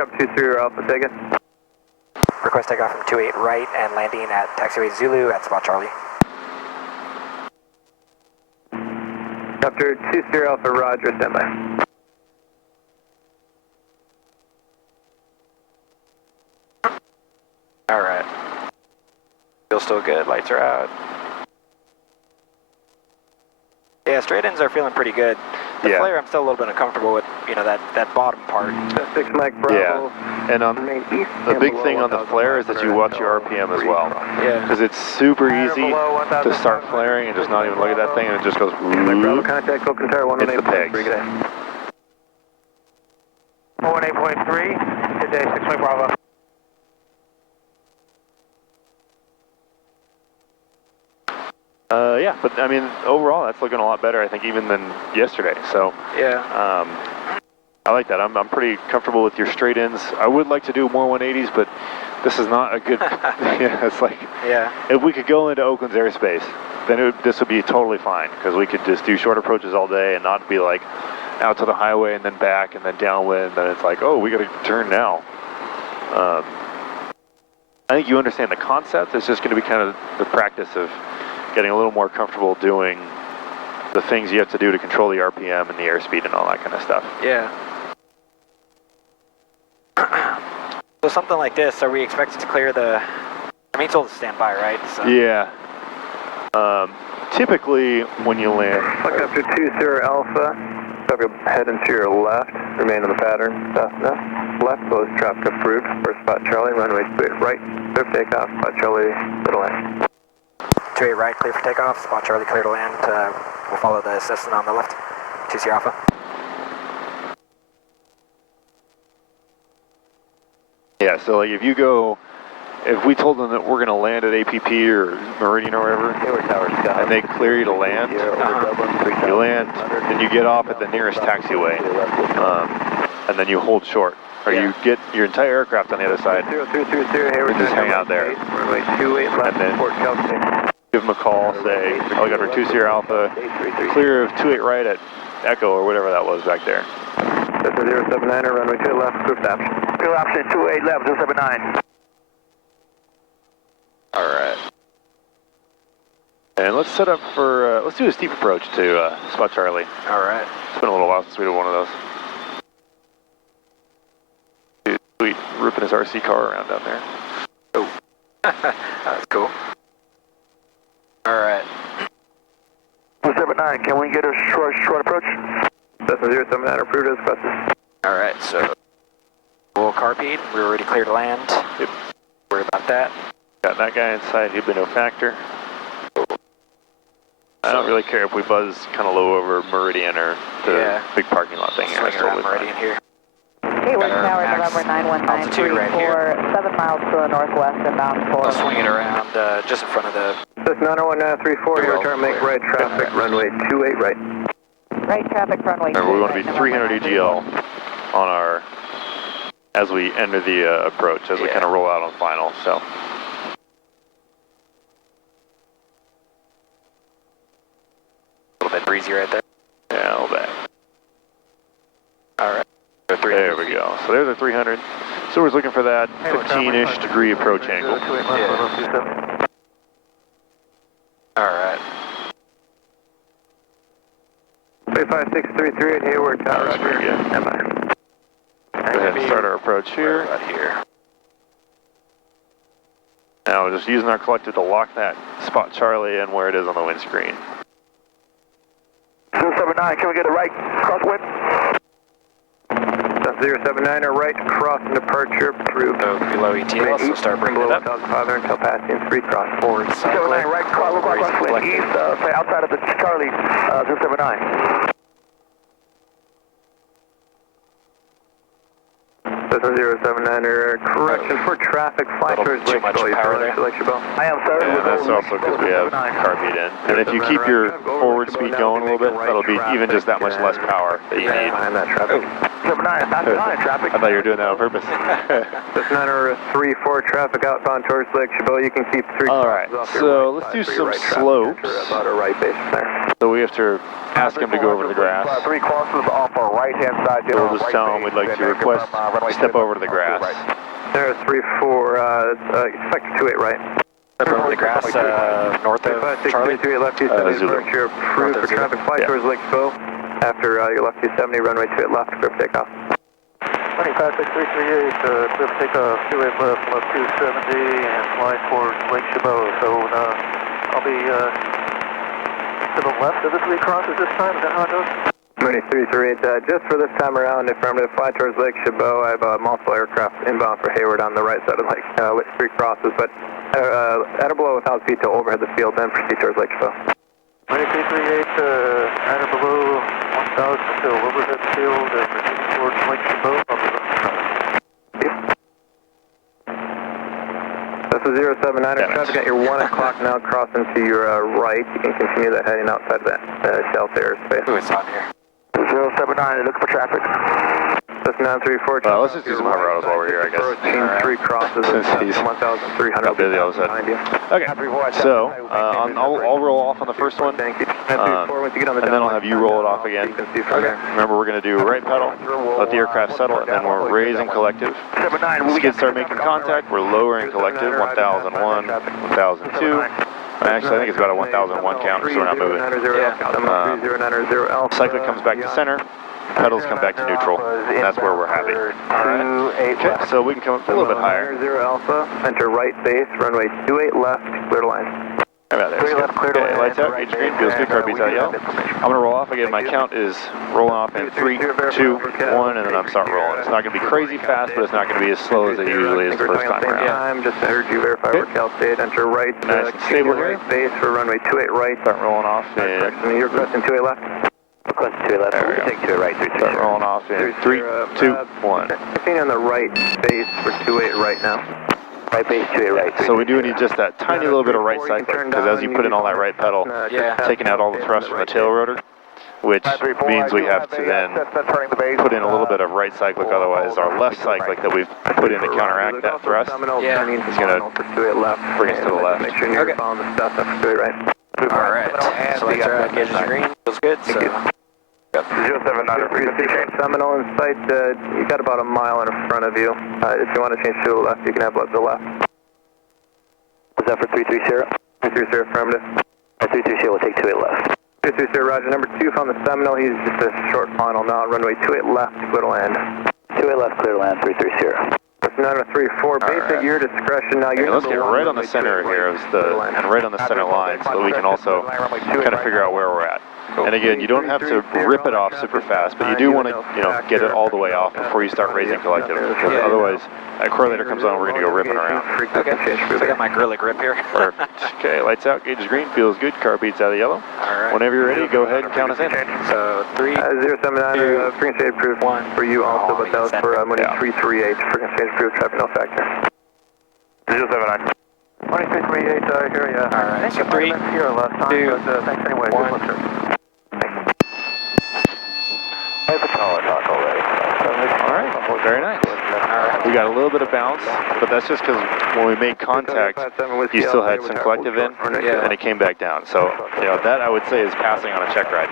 Up 2 Sierra Alpha, take it. Request takeoff from 28 right and landing at taxiway Zulu at spot Charlie. After 2 Sierra Alpha, roger, standby. All right. Feels still good. Lights are out. Yeah, straight ins are feeling pretty good. The Yeah. flare, I'm still a little bit uncomfortable with. You know, that bottom part. 6 Mike Bravo. Yeah. And Remain east the and big below thing on the flare is that you watch your RPM as well. Yeah. Because it's super Higher easy below 1,500. to start flaring and just not even look at that thing and it just goes Mike Bravo, whoop. contact Oakland Tower, It's the pegs. 118.3, good day. 18.3, good day, 6 Mike Bravo. Yeah, but I mean, overall, that's looking a lot better, I think, even than yesterday. So, Yeah. I like that. I'm pretty comfortable with your straight ins. I would like to do more 180s, but this is not a good. Yeah, it's like Yeah. if we could go into Oakland's airspace, then this would be totally fine because we could just do short approaches all day and not be like out to the highway and then back and then downwind. Then it's like, oh, we got to turn now. I think you understand the concept. It's just going to be kind of the practice of getting a little more comfortable doing the things you have to do to control the RPM and the airspeed and all that kind of stuff. Yeah. So something like this, are we expected to clear the I mean, he told us to stand by, right? So. Yeah. Typically, when you land... Look after 20 Alpha, have your head into your left, remain on the pattern, southwest, left, close, traffic approved, for spot Charlie, runway 28 right, clear for takeoff, spot Charlie, clear to land. 28 right, clear for takeoff, spot Charlie, clear to land. We'll follow the assistant on the left, 20 Alpha. Yeah, so like if you go... If we told them that we're going to land at APP or Meridian or wherever, and they clear you to land, you land, then you get off at the nearest taxiway, and then you hold short, or you get your entire aircraft on the other side, and just hang out there, and then give them a call, say, Alligator 20 Alpha, clear of 28 right at Echo, or whatever that was back there. That's a 079er, runway 28 left, clear for option. Clear option 28 left, 079. Alright. And let's set up for, let's do a steep approach to spot Charlie. Alright. It's been a little while since we did one of those. Dude, sweet, ripping his RC car around down there. Oh. That's cool. Alright. 079, can we get a short approach? That's a 079 approved as buses. Alright, so we'll carpeed. We're already clear to land. Yep. Worry about that. Got that guy inside, he'd be no factor. I don't really care if we buzz kind of low over Meridian or the big parking lot thing. Swing around Meridian here. Gateway Tower, November 91934, right 7 miles to the northwest and bound for. I'll swing it around just in front of the... That's 91934, your turn, make right traffic, runway 28 right. Right traffic, runway 28 Remember, we want to be right, 300 EGL on our, as we enter the approach, as we kind of roll out on final, so. A little bit breezy right there. Yeah, a little bit. Alright. There we go. So there's a 300. So we're looking for that 15-ish degree approach angle. Yeah. Alright. 35633 at Hayward Tower. That's very good. Go ahead and start our approach here. Right here. Now we're just using our collective to lock that spot Charlie in where it is on the windscreen. 079, can we get a right crosswind? That's 079er right, cross and departure approved. So below ETL, so start bringing it up. 1,500 until passing 3 cross. Forward cycle. 079, right crosswind east, say outside of the Charlie, 079. That's a 079er, correction for traffic, fly towards Too much power there. I am, sir. Yeah, that's also because we have carbeat in. And if you keep your forward speed going a little bit, that'll be even just that much less power that you need. Behind that traffic. 079, that's behind traffic. I thought you were doing that on purpose. That's 934 traffic outbound towards Lake Chabot. You can keep 3 Alright, so let's do some slopes. About a right base there. So we have to ask him to go over the grass. 3 crosses off our right-hand side. So we'll just tell him we'd like to request step over to the grass. There's 34, expect 28 right. Step over the grass north of Charlie. 278 left 270, departure approved for traffic flight towards Lake Chabot. After your left 270, runway 28 left, clear for takeoff. 25338, clear for takeoff, 28 left, left 270, and fly towards Lake Chabot. So I'll be to the left of the 3 crosses this time, is that how it goes? 2338, just for this time around, affirmative, fly towards Lake Chabot. I have multiple aircraft inbound for Hayward on the right side of the lake with 3 crosses, but at or below 1,000 feet to overhead the field, then proceed towards Lake Chabot. 2338, at or below 1,000 to overhead the field, proceed towards Lake Chabot. That's a 079er traffic at your 1 o'clock now, crossing to your right. You can continue that heading outside of that shelter airspace. Ooh, it's on here. 079, look for traffic. That's 934. Well, let's just do some hover autos while we're here, I guess. Approaching 3 crosses at 1,300. Got busy all of a sudden. Okay, so I'll roll off on the first one, and then I'll have you roll it off again. Remember, we're going to do right pedal, let the aircraft settle, and then we're raising collective. Skids start making contact, we're lowering collective, 1,001, 1,002. Actually, I think it's about a 1,001 count, so we're not moving. Cyclic comes back to center, pedals come back to neutral, and that's where we're happy. Okay, so we can come up a little bit higher. 0 Alpha, enter right base, runway 28 left, clear to land. How about there? Okay, lights out, gauge green, feels good, car beats out yellow. I'm going to roll off again. My count is rolling off in 3, 2, 1, and then I'm start rolling. It's not going to be crazy fast, but it's not going to be as slow as it usually is the first time around. Just heard you verify where Cal State, enter right, nice and stable here. Base for runway 28 right. Start rolling off in... You're requesting 28 left. Requesting 28 left. There we go. Take 28 right, 330. Start rolling off in 3, 2, 1. Looking on the right base for 28 right now. Right base, 28 right. So we do need just that tiny little bit of right cycling, because as you put in all that right pedal, taking out all the thrust from the tail rotor, which means we have to then put in a little bit of right cyclic, otherwise our left cyclic that we've put in to counteract that thrust is going to bring us to the left. Make sure you're following the stuff that's good, right? Alright, so lights are out, gauges are green, feels good, so... 079 frequency change Seminole in sight, you got about a mile in front of you. If you want to change to the left, you can have left to the left. Was that for 330? 330 affirmative. 330, we'll take 28 left. 330, roger. Number 2 from the Seminole, he's just a short final now. Runway 28 left, clear to land. 28 left, clear to land, 330. 934, basic, your discretion now. Okay, let's get right on the center here and right on the center line so that we can also kind of figure out where we're at. And again, you don't have to rip it off super fast, but you do want to, get it all the way off before you start raising collective, because otherwise, that correlator comes on, we're going to go ripping around. Okay, so I got my Gorilla grip here. Perfect. Okay, lights out, gauges green, feels good, car beats out of yellow. Alright. Whenever you're ready, go ahead and count us in. So 3, 079, frequency approved 1 for you also, but that was for money 338, frequency approved, traffic no factor. 079. 2338, here, yeah. Alright, so 3, 2, 1. Alright, very nice. We got a little bit of bounce, but that's just because when we made contact, you still had some collective in, and it came back down. So, that I would say is passing on a check ride.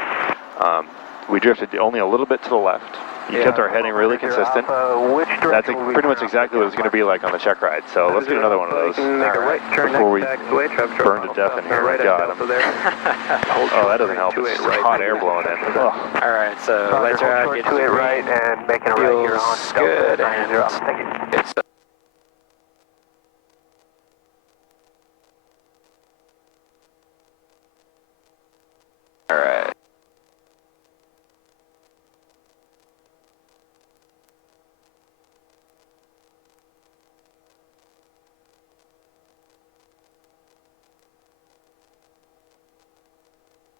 We drifted only a little bit to the left. You kept our heading really consistent. That's pretty much exactly what it's going to be like on the check ride. So let's get another one of those before we burn to death in here. God, oh, that doesn't help. It's just hot air blowing in. Oh. All right, so lights are out, get to the right, and making a right here on. Good, and it's all right.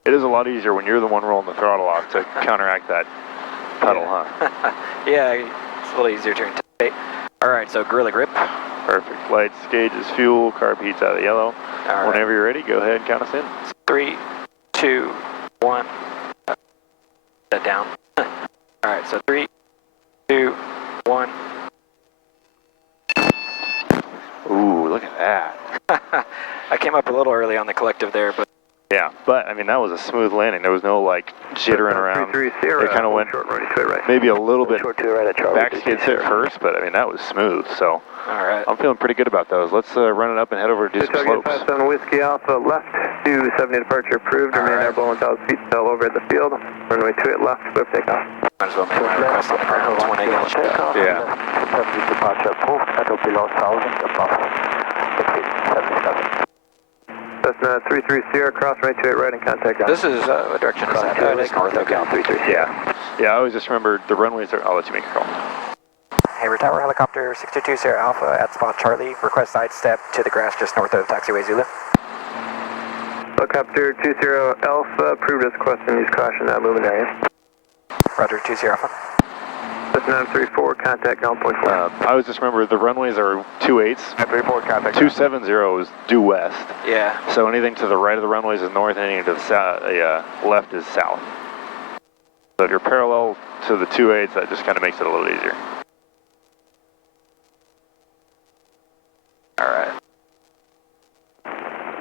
It is a lot easier when you're the one rolling the throttle off to counteract that pedal, huh? Yeah, it's a little easier to anticipate. All right, so Gorilla grip. Perfect. Lights, gauges, fuel, carb heats out of yellow. All Whenever you're ready, go ahead and count us in. 3, 2, 1. Set down. All right, so 3, 2, 1. Ooh, look at that. I came up a little early on the collective there, but yeah, but I mean that was a smooth landing. There was no like jittering around. It kind of went maybe a little bit back skids hit first, but I mean that was smooth. So I'm feeling pretty good about those. Let's run it up and head over to do some slopes. 7 Whiskey Alpha left, 270 departure approved. Remain airborne 1,000 feet till over at the field. Runway 28 left, clear takeoff. Might as well make my request on the ground. It's 1 8 takeoff. Yeah. Departure approved, settle below 1,000 above 77. That's 330, cross right 28 right and contact on. This is, what direction is that? It is north, okay. Yeah, I always just remember the runways are, I'll let you make a call. Hayward Tower, helicopter 622 Sierra Alpha at spot Charlie. Request sidestep to the grass just north of taxiway Zulu. Helicopter 20 Alpha, approved as question, use caution, not moving area. Roger, 20 Alpha. That's 934, contact ground point 4. I always just remember the runways are 28s. 934, contact 270 is due west. Yeah. So anything to the right of the runways is north, anything to the left is south. So if you're parallel to the 28s, that just kind of makes it a little easier. Alright.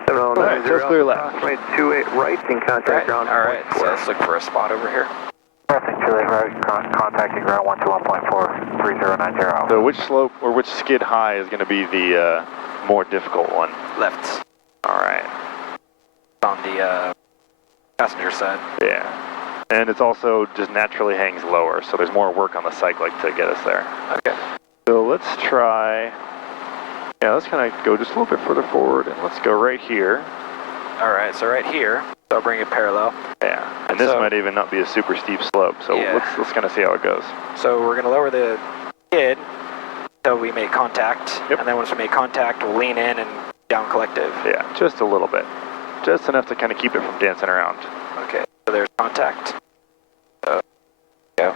Alright, just clear left. Right 28 right and contact ground. Alright, so let's look for a spot over here. Crossing 28 right, contacting ground 121.4, 3090. So which slope or which skid high is going to be the more difficult one? Left. Alright. On the passenger side. Yeah. And it's also just naturally hangs lower, so there's more work on the cyclic to get us there. Okay. So let's try, yeah, let's kind of go just a little bit further forward, and let's go right here. All right, so right here, so I'll bring it parallel. Yeah, and this might even not be a super steep slope, so let's kind of see how it goes. So we're going to lower the skid until we make contact, and then once we make contact, we'll lean in and down collective. Yeah, just a little bit. Just enough to kind of keep it from dancing around. Okay, so there's contact. So, go.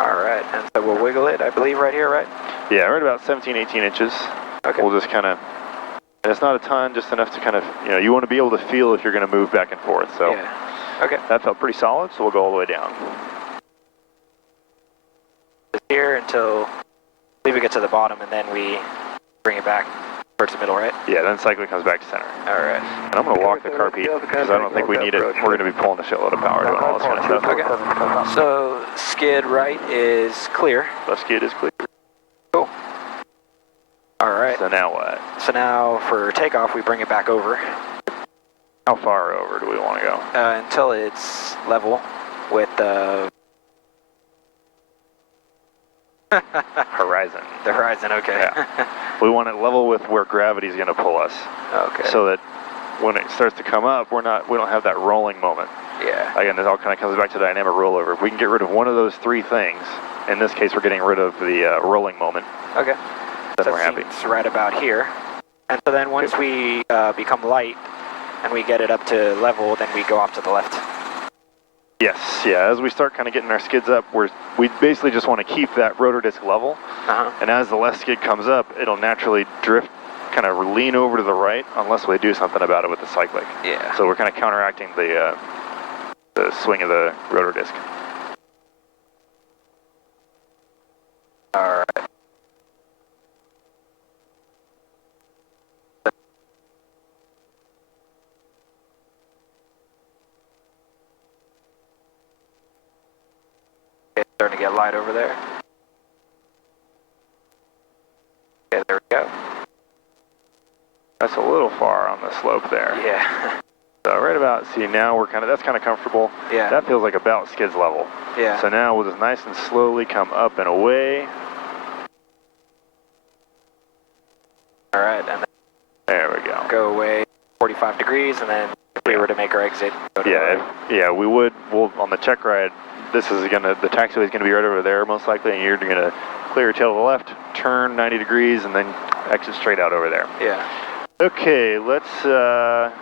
All right, and so we'll wiggle it, I believe, right here, right? Yeah, right about 17, 18 inches. Okay. We'll just kind of, and it's not a ton, just enough to kind of, you know, you want to be able to feel if you're going to move back and forth. So okay. That felt pretty solid, so we'll go all the way down. Here until, I believe we get to the bottom, and then we bring it back towards the middle, right? Yeah, then cycling comes back to center. All right. And I'm going to walk the car, Pete, because I don't think we need it. We're going to be pulling a shitload of power doing all this kind of stuff. Okay. So skid right is clear. Left skid is clear. Cool. All right. So now what? So now for takeoff, we bring it back over. How far over do we want to go? Until it's level with the horizon. The horizon, okay. Yeah. We want it level with where gravity is going to pull us. Okay. So that when it starts to come up, we don't have that rolling moment. Yeah. Again, it all kind of comes back to dynamic rollover. If we can get rid of one of those three things, in this case, we're getting rid of the rolling moment. Okay. Then so we're happy. It's right about here. And so then once we become light and we get it up to level, then we go off to the left. Yes, yeah, as we start kind of getting our skids up, we basically just want to keep that rotor disc level. And as the left skid comes up, it'll naturally drift, kind of lean over to the right, unless we do something about it with the cyclic. Yeah. So we're kind of counteracting the swing of the rotor disc. All right. Starting to get light over there. Okay, there we go. That's a little far on the slope there. Yeah. So right about, see now we're that's kind of comfortable. Yeah. That feels like about skids level. Yeah. So now we'll just nice and slowly come up and away. All right, and then there we go. Go away 45 degrees, and then if we were to make our exit, go to the right. Yeah, we would. We'll on the check ride. This is the taxiway is going to be right over there most likely, and you're going to clear your tail to the left, turn 90 degrees, and then exit straight out over there. Yeah. Okay, let's kind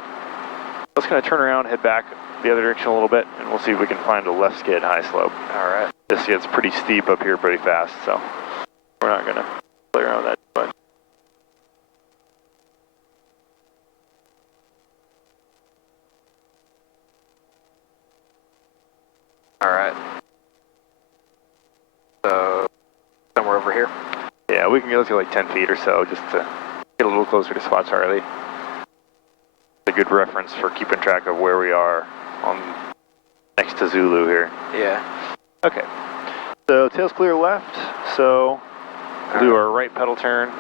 of turn around, head back the other direction a little bit, and we'll see if we can find a left skid high slope. All right. This gets pretty steep up here pretty fast, so we're not going to play around with that too much. All right. So somewhere over here. Yeah, we can go to like 10 feet or so just to get a little closer to Spot Charlie. It's a good reference for keeping track of where we are on next to Zulu here. Yeah. Okay. So tail's clear left, so we'll do our right pedal turn.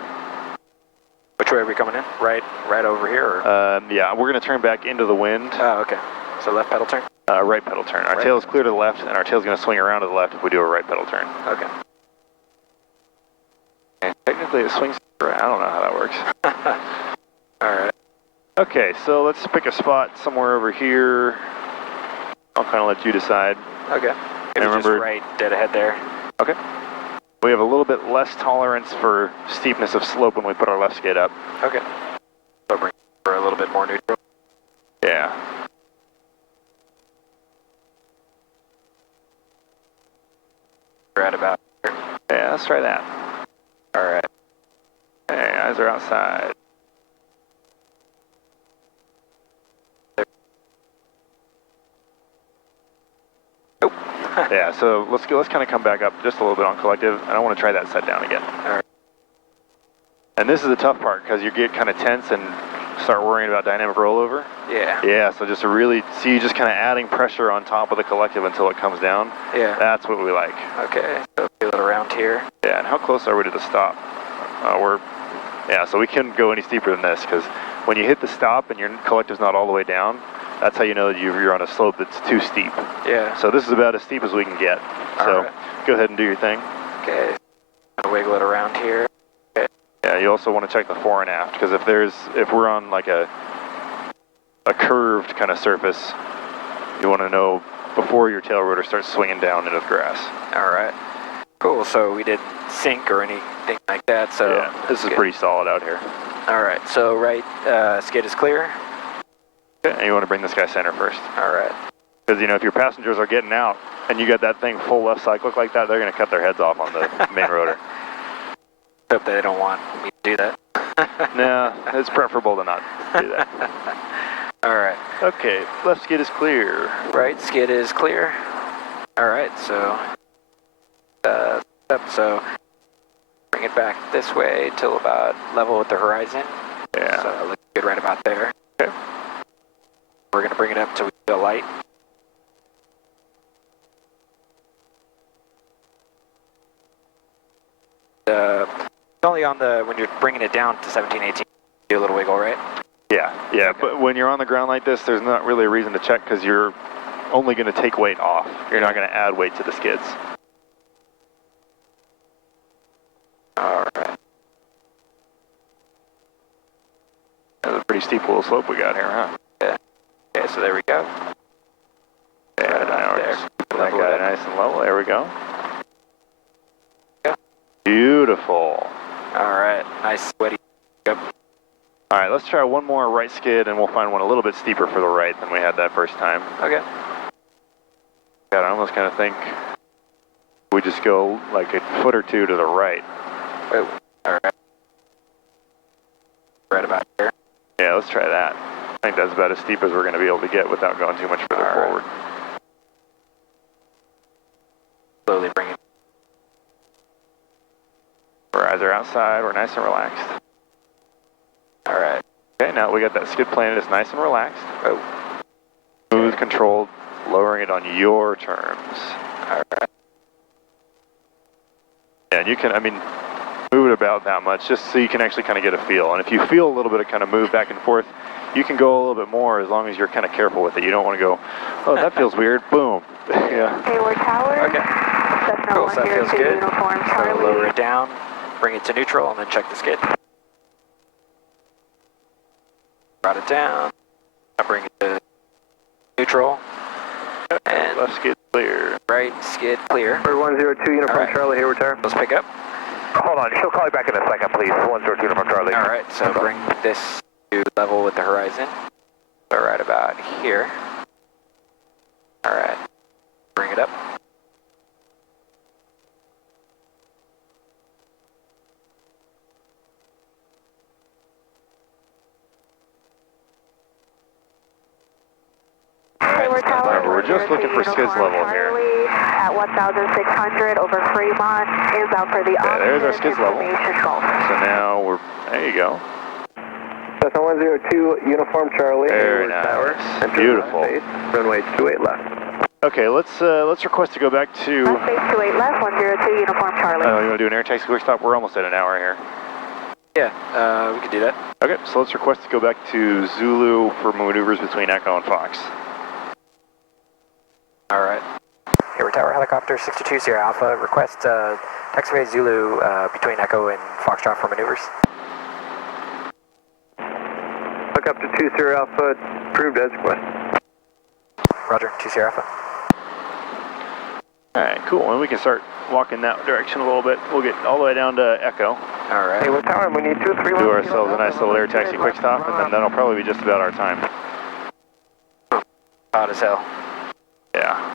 Which way are we coming in? Right over here? Or? Yeah, we're going to turn back into the wind. Oh, okay. So left pedal turn? Right pedal turn. Our tail's clear to the left, and our tail's going to swing around to the left if we do a right pedal turn. Okay. And technically it swings right. I don't know how that works. All right. Okay, so let's pick a spot somewhere over here. I'll kind of let you decide. Okay. And remember, just right dead ahead there. Okay. We have a little bit less tolerance for steepness of slope when we put our left skid up. Okay. So bring it for a little bit more neutral. Yeah. We're at about here. Yeah, let's try that. All right. Okay, eyes are outside. Nope. Yeah, so let's kind of come back up just a little bit on collective, and I want to try that set down again. All right. And this is the tough part because you get kind of tense and start worrying about dynamic rollover. Yeah. Yeah, so just to really see you just kind of adding pressure on top of the collective until it comes down. Yeah. That's what we like. Okay, so feel it around here. Yeah, and how close are we to the stop? So we couldn't go any steeper than this because when you hit the stop and your collective's not all the way down, That's how you know that you're on a slope that's too steep. Yeah. So this is about as steep as we can get. So right. go ahead and do your thing. Okay. I'll wiggle it around here. Okay. Yeah, you also want to check the fore and aft, because if we're on like a curved kind of surface, you want to know before your tail rotor starts swinging down into the grass. All right. Cool. So we didn't sink or anything like that. So yeah, this is pretty solid out here. All right. So right skid is clear. Okay, and you want to bring this guy center first. All right. Because if your passengers are getting out and you got that thing full left cyclic like that, they're going to cut their heads off on the main rotor. Hope they don't want me to do that. Nah, it's preferable to not do that. All right. Okay, left skid is clear. Right skid is clear. All right, so bring it back this way till about level with the horizon. Yeah. So it looks good right about there. Okay. We're gonna bring it up till we feel light. Only on when you're bringing it down to 17, 18, do a little wiggle, right? Yeah, okay. But when you're on the ground like this, there's not really a reason to check because you're only going to take weight off. You're not going to add weight to the skids. All right. That's a pretty steep little slope we got here, huh? Yeah. Okay, so there we go. Yeah, right now we're there. just that guy nice and level. There we go. Beautiful. All right, nice sweaty. Yep. All right, let's try one more right skid, and we'll find one a little bit steeper for the right than we had that first time. Okay. God, I almost kind of think we just go like a foot or two to the right. Oh, all right. Right about here. Yeah, let's try that. I think that's about as steep as we're going to be able to get without going too much further forward. Slowly bring it. Our eyes are outside, we're nice and relaxed. All right. Okay, now we got that skid planted, it's nice and relaxed. Oh. Smooth, controlled, lowering it on your terms. All right. Yeah, and you can, move it about that much just so you can actually kind of get a feel. And if you feel a little bit of kind of move back and forth, you can go a little bit more as long as you're kind of careful with it. You don't want to go, oh, that feels weird, boom. Yeah. Hayward Tower. Okay. Cool, so that feels good. Uniform Charlie. So lower it down, bring it to neutral, and then check the skid. Brought it down. I'll bring it to neutral. And left skid clear. Right skid clear. 102 Uniform Charlie, Hayward Tower. Let's pick up. Hold on, she'll call you back in a second, please. 102 Uniform Charlie. All right, so bring this to level with the horizon. So right about here. All right, bring it up. Hayward Tower. Remember, we're just looking for skids level here. At 1,600 over Fremont is out for the yeah, there's our skids level. So now we're, there you go. Cessna 102 Uniform Charlie, Very Hayward nice. Tower. Beautiful. Runway 28 left. Okay, let's request to go back to... Left base 28 left, 102 Uniform Charlie. Oh, you want to do an air taxi quick stop? We're almost at an hour here. Yeah, we could do that. Okay, so let's request to go back to Zulu for maneuvers between Echo and Fox. All right. Hayward Tower helicopter 622 Sierra Alpha. Request taxiway Zulu between Echo and Foxtrot for maneuvers. Look up to 2 Sierra Alpha, approved as request. Roger, 2 Sierra Alpha. All right, cool. And we can start walking that direction a little bit. We'll get all the way down to Echo. All right. Hayward Tower, we need 231. Do ourselves a nice little air taxi quick stop, and then that'll probably be just about our time. Hot as hell. Yeah.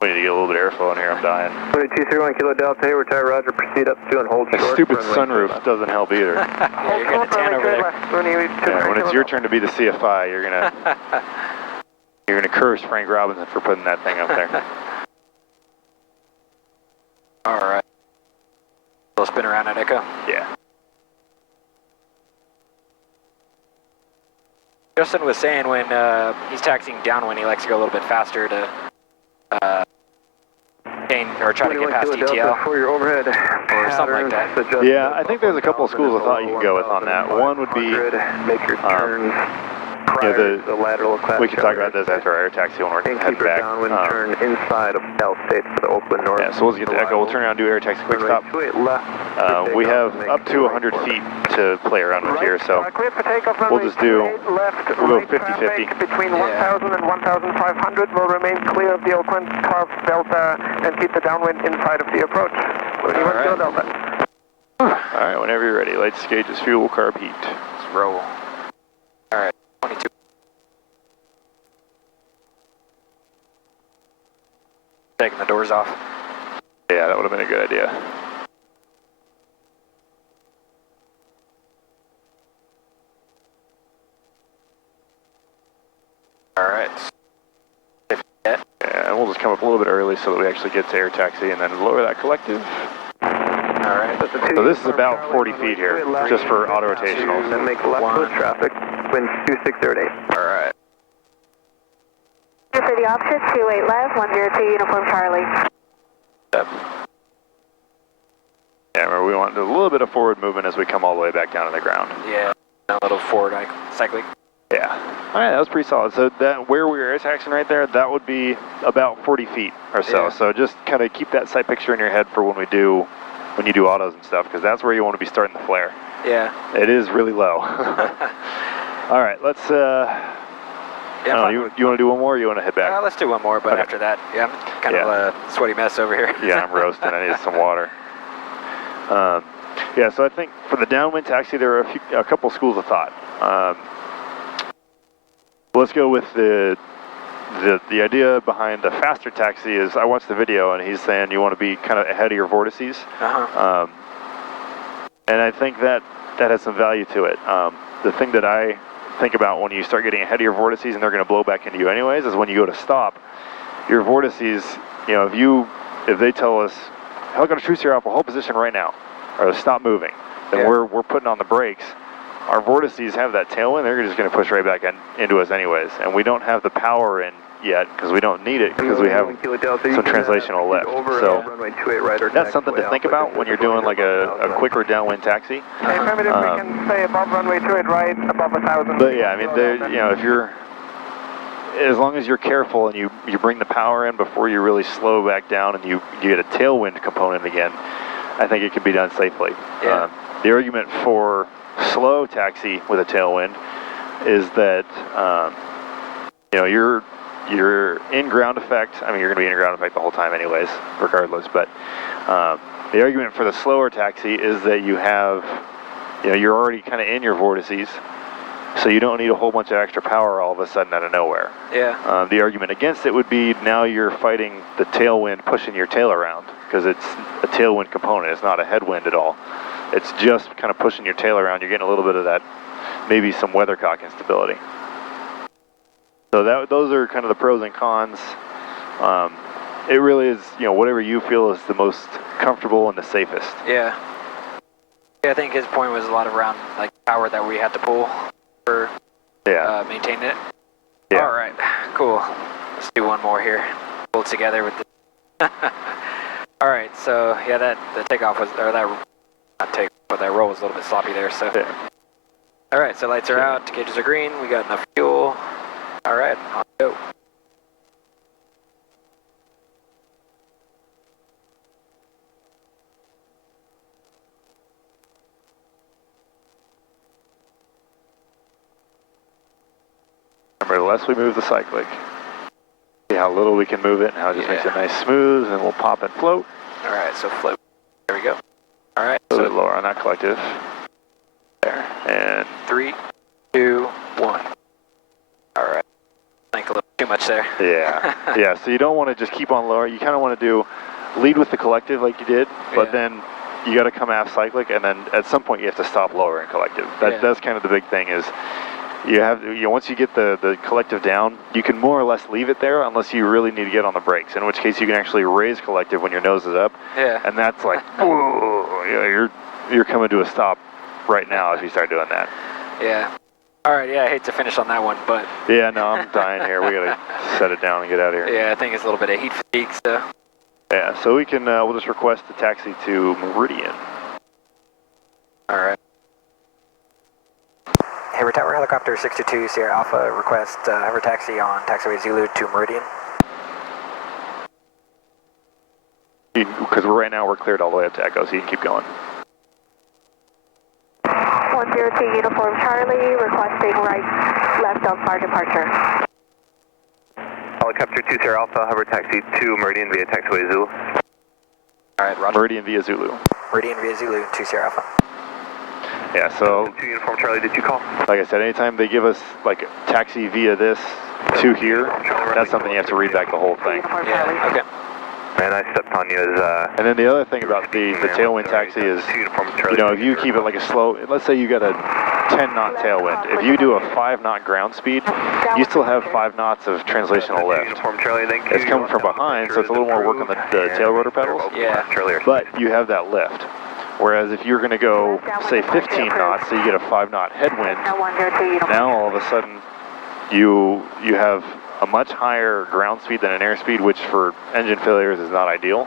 We need to get a little bit of airflow in here. I'm dying. 2231 Kilo Delta, Hayward Tower, Roger. Proceed up to and hold The short. stupid sunroof doesn't help either. Yeah, you're getting a tan over there. Yeah, when it's your turn to be the CFI, you're gonna curse Frank Robinson for putting that thing up there. All right. We'll spin around at Echo. Yeah. Justin was saying when he's taxiing downwind, he likes to go a little bit faster to gain or try to get past ETL For your overhead or something like that. Yeah, I think there's a couple of schools of thought you could go with on that. One would be make your turns. the lateral class. We can talk about this after our air taxi when we're heading back. Downwind turn inside of Cal State for the Oakland North. Yeah, so we'll get to Echo. We'll turn around and do air taxi quick stop. We have up to 100 feet to play around with here, so we'll just do, we'll go 50-50. Between 1,000 and 1,500 will remain clear of the Oakland Carve Delta and keep the downwind inside of the approach. Delta. Alright, whenever you're ready. Lights, gauges, fuel, carb, heat. Let's roll. Alright, 22. Taking the doors off. Yeah, that would have been a good idea. Alright. Yeah, and we'll just come up a little bit early so that we actually get to air taxi and then lower that collective. Alright. So this is about 40 feet here, just for auto rotationals. Then make left with traffic, wind 2608. Alright. For the option, 28 left, 102 Uniform Charlie. Yep. Yeah, remember we want a little bit of forward movement as we come all the way back down to the ground. Yeah, a little forward cycling. Yeah. Alright, that was pretty solid. So that where we were air taxiing right there, that would be about 40 feet or so. Yeah. So just kind of keep that sight picture in your head for when you do autos and stuff, because that's where you want to be starting the flare. Yeah. It is really low. Alright, let's Yeah, you want to do one more or you want to head back? let's do one more, but Okay. after that, yeah, I'm kind of a sweaty mess over here. Yeah, I'm roasting. I need some water. Yeah, so I think for the downwind taxi, there are a couple schools of thought. Let's go with the idea behind the faster taxi is, I watched the video and he's saying you want to be kind of ahead of your vortices. Uh-huh. And I think that has some value to it. The thing that I think about when you start getting ahead of your vortices and they're going to blow back into you anyways is when you go to stop, your vortices, you know, if they tell us, helicopter true Sierra Alpha, hold position right now, or stop moving, then Yeah. we're putting on the brakes. Our vortices have that tailwind, they're just going to push right back into us anyways. And we don't have the power in yet because we don't need it because we have some translational lift. So that's something to think about when you're doing like a quicker downwind taxi. Okay, primitive, we can stay above runway 28 right, above 1,000. But yeah, I mean, you know, if you're, as long as you're careful and you bring the power in before you really slow back down and you get a tailwind component again, I think it can be done safely. Yeah. The argument for slow taxi with a tailwind is that you know, you're in ground effect. I mean, you're going to be in ground effect the whole time anyways, regardless. But the argument for the slower taxi is that you have, you know, you're already kind of in your vortices, so you don't need a whole bunch of extra power all of a sudden out of nowhere. Yeah. The argument against it would be now you're fighting the tailwind pushing your tail around, because it's a tailwind component. It's not a headwind at all. It's just kind of pushing your tail around. You're getting a little bit of that, maybe some weathercock instability. So those are kind of the pros and cons. It really is, you know, whatever you feel is the most comfortable and the safest. Yeah. Yeah, I think his point was a lot around like power that we had to pull for maintaining it. Yeah. All right, cool. Let's do one more here. Pull it together with the. All right, so yeah, the takeoff was, or that, not takeoff, but that roll was a little bit sloppy there. So. Yeah. All right, so lights are out, gauges are green. We got enough fuel. All right, on we go. Remember, the less we move the cyclic, see how little we can move it and how it just makes it nice smooth, and we'll pop and float. All right, so float. There we go. All right. A little bit lower on that collective. There. And 3, 2, 1. All right. I think a little too much there. yeah. Yeah, so you don't want to just keep on lower. You kind of want to lead with the collective like you did, but then you got to come aft cyclic, and then at some point you have to stop lowering collective. That's kind of the big thing is once you get the collective down, you can more or less leave it there unless you really need to get on the brakes, in which case you can actually raise collective when your nose is up. Yeah. And that's like, whoa, you're coming to a stop right now if you start doing that. Yeah. All right, yeah, I hate to finish on that one, but... Yeah, no, I'm dying here. We got to set it down and get out of here. Yeah, I think it's a little bit of heat fatigue, so... Yeah, so we can, we'll just request the taxi to Meridian. All right. Haver Tower, helicopter 622 Sierra Alpha, request hover taxi on taxiway Zulu to Meridian. Because right now we're cleared all the way up to Echo, so you can keep going. 102 Uniform Charlie, requesting right left of bar departure. Helicopter 2 Sierra Alpha, hover taxi to Meridian via taxiway Zulu. Alright, roger. Meridian via Zulu. Meridian via Zulu, 2 Sierra Alpha. Yeah, so 2 Uniform Charlie, did you call? like I said, anytime they give us like taxi via this to here, that's something you have to read back the whole thing. Yeah, okay. Man, I stepped on you as And then the other thing about the tailwind taxi is, you know, if you keep it like a slow, let's say you got a 10 knot tailwind. If you do a 5 knot ground speed, you still have 5 knots of translational lift. It's coming from behind, so it's a little more work on the tail rotor pedals. Yeah. But you have that lift. Whereas if you're going to go, say, 15 knots, so you get a 5 knot headwind, now all of a sudden you have a much higher ground speed than an airspeed, which for engine failures is not ideal.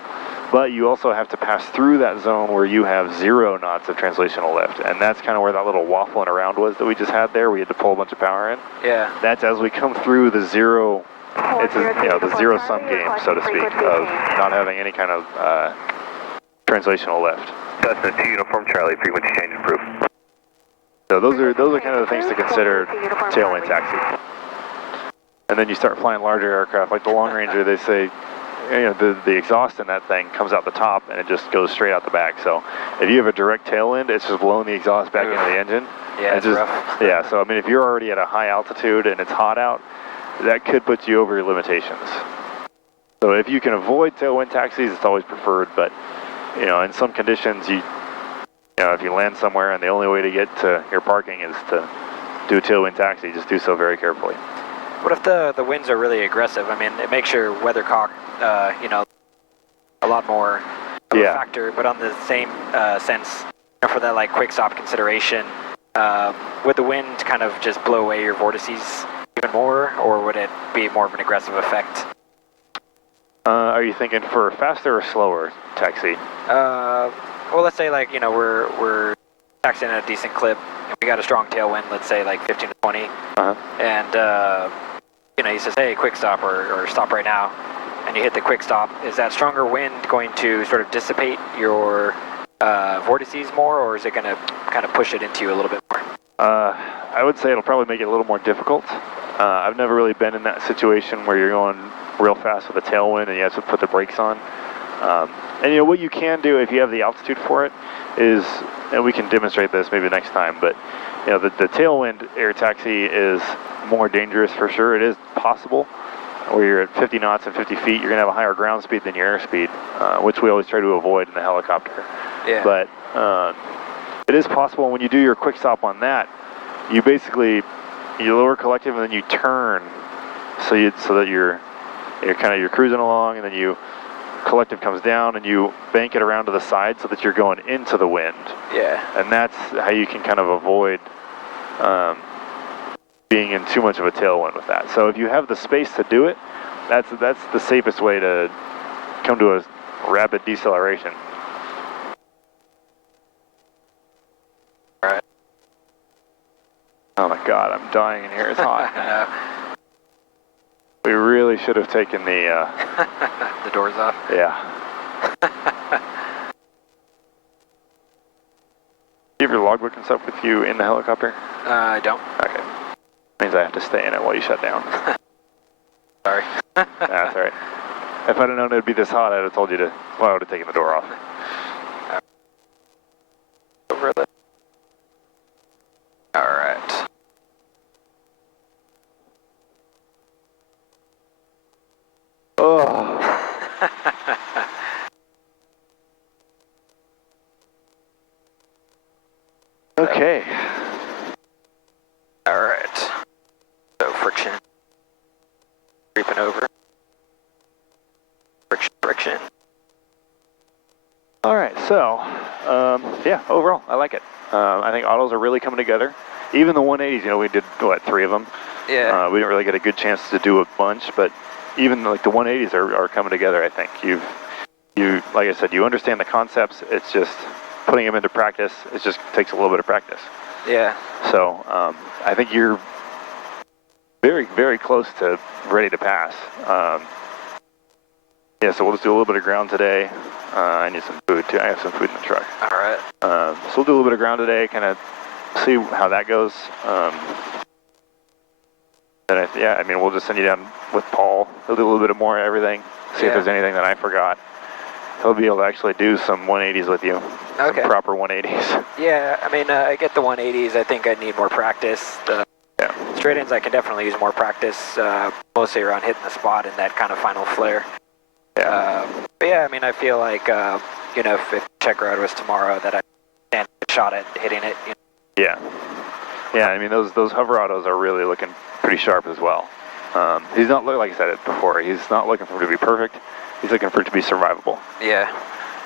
But you also have to pass through that zone where you have 0 knots of translational lift. And that's kind of where that little waffling around was that we just had there. We had to pull a bunch of power in. Yeah. That's as we come through the zero, it's a, you know, the zero-sum game, so to speak, of not having any kind of translational lift. Cessna 2 Uniform Charlie, frequency change approved. So those are kind of the things to consider tailwind taxi. And then you start flying larger aircraft, like the Long Ranger, they say, you know, the exhaust in that thing comes out the top and it just goes straight out the back. So if you have a direct tailwind, it's just blowing the exhaust back into the engine. Yeah, it's just, rough. Yeah, so I mean, if you're already at a high altitude and it's hot out, that could put you over your limitations. So if you can avoid tailwind taxis, it's always preferred, but you know, in some conditions, you know, if you land somewhere and the only way to get to your parking is to do a tailwind taxi, just do so very carefully. What if the winds are really aggressive? I mean, it makes your weathercock, you know, a lot more of a factor, but on the same sense, you know, for that like quick stop consideration, would the wind kind of just blow away your vortices even more, or would it be more of an aggressive effect? Are you thinking for faster or slower taxi? Well, let's say like, you know, we're taxiing at a decent clip, and we got a strong tailwind, let's say like 15 to 20, and you know, he says, hey, quick stop or stop right now, and you hit the quick stop. Is that stronger wind going to sort of dissipate your vortices more, or is it going to kind of push it into you a little bit more? I would say it'll probably make it a little more difficult. I've never really been in that situation where you're going real fast with a tailwind and you have to put the brakes on. And you know, what you can do if you have the altitude for it is, and we can demonstrate this maybe next time, but you know, the tailwind air taxi is more dangerous for sure. It is possible where you're at 50 knots and 50 feet, you're going to have a higher ground speed than your airspeed, which we always try to avoid in the helicopter. Yeah. But it is possible when you do your quick stop on that, you basically, you lower collective and then you turn so that you're cruising along, and then you collective comes down and you bank it around to the side so that you're going into the wind. Yeah. And that's how you can kind of avoid being in too much of a tailwind with that. So if you have the space to do it, that's the safest way to come to a rapid deceleration. All right. Oh my God, I'm dying in here. It's hot. We really should have taken the the doors off. Yeah. Do you have your logbook and stuff with you in the helicopter? I don't. Okay. Means I have to stay in it while you shut down. Sorry. That's all right. If I'd have known it'd be this hot, I'd have told you to, well, I would have taken the door off. Over there. All right. Oh. Okay. All right. So friction. Creeping over. Friction. All right, so, yeah, overall, I like it. I think autos are really coming together. Even the 180s, you know, we did, what, 3 of them? Yeah. We didn't really get a good chance to do a bunch, but even like the 180s are coming together, I think. You, like I said, you understand the concepts. It's just putting them into practice. It just takes a little bit of practice. Yeah. So I think you're very, very close to ready to pass. Yeah, so we'll just do a little bit of ground today. I need some food too. I have some food in the truck. All right. So we'll do a little bit of ground today, kind of see how that goes. And yeah, I mean, we'll just send you down with Paul. He'll do a little bit of more of everything. See if there's anything that I forgot. He'll be able to actually do some 180s with you. Okay. Some proper 180s. Yeah, I mean, I get the 180s. I think I need more practice. Yeah. Straight-ins, I can definitely use more practice, mostly around hitting the spot in that kind of final flare. Yeah. But yeah, I mean, I feel like, you know, if check ride was tomorrow, that I stand a shot at hitting it. You know? Yeah. Yeah, I mean, those hover autos are really looking pretty sharp as well. He's not, like I said it before, he's not looking for it to be perfect. He's looking for it to be survivable. Yeah.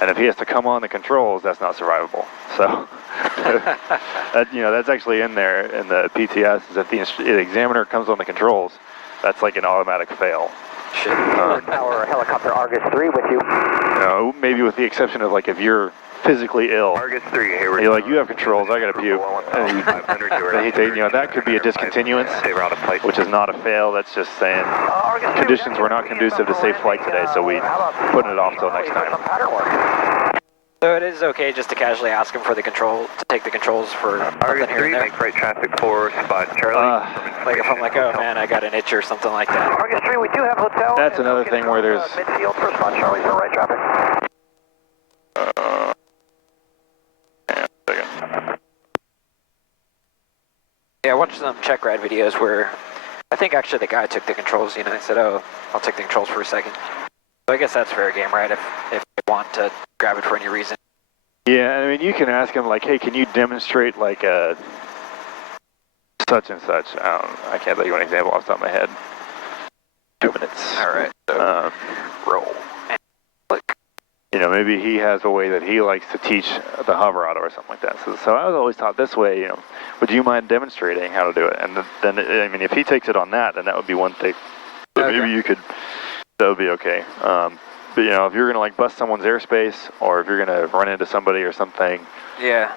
And if he has to come on the controls, that's not survivable. So, you know, that's actually in there in the PTS, is if the examiner comes on the controls, that's like an automatic fail. Shit. Power helicopter Argus 3 with you. You know, maybe with the exception of like if you're physically ill, Argus 3, Hayward. you're like, you have controls, I gotta puke. And you know, that could be a discontinuance, which is not a fail, that's just saying conditions were not conducive to safe flight today, so we putting it off till next time. So it is okay just to casually ask him for the control, to take the controls for Argus something here 3, and there? make right traffic for spot Charlie. Like if I'm like, oh man, I got an itch or something like that. Argus 3, we do have hotel. That's another thing where there's... Midfield for spot Charlie for right traffic. Yeah, I watched some check ride videos where I think actually the guy took the controls, you know, and said, oh, I'll take the controls for a second. So I guess that's fair game, right? If they want to grab it for any reason. Yeah, I mean, you can ask him like, hey, can you demonstrate like a such and such? I can't think of an example off the top of my head. 2 minutes. All right. So roll. You know, maybe he has a way that he likes to teach the hover auto or something like that. So I was always taught this way, you know, would you mind demonstrating how to do it? And then, I mean, if he takes it on that, then that would be one thing. But maybe you could, that would be okay. But, you know, if you're going to, like, bust someone's airspace or if you're going to run into somebody or something, yeah,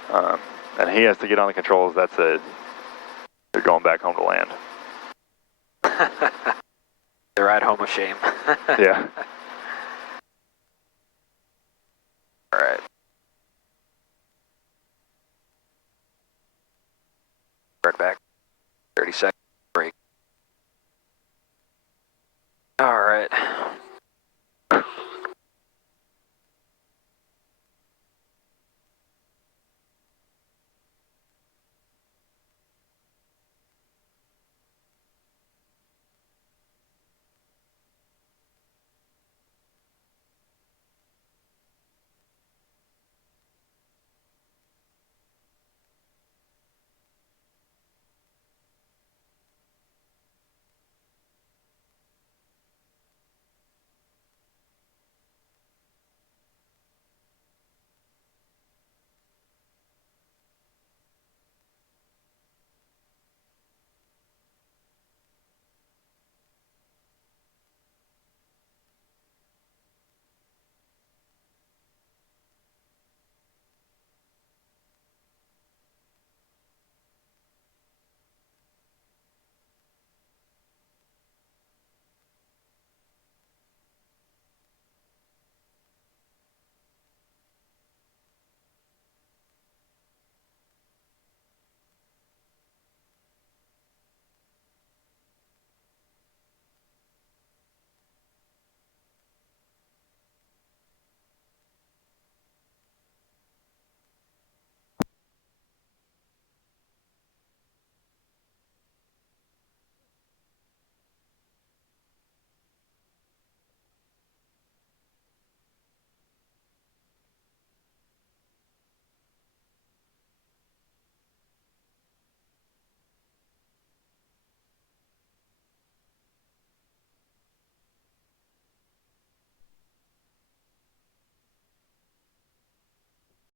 and he has to get on the controls, that's it. They're going back home to land. the ride home of shame. Yeah. All right. Start back. 30 seconds break. All right.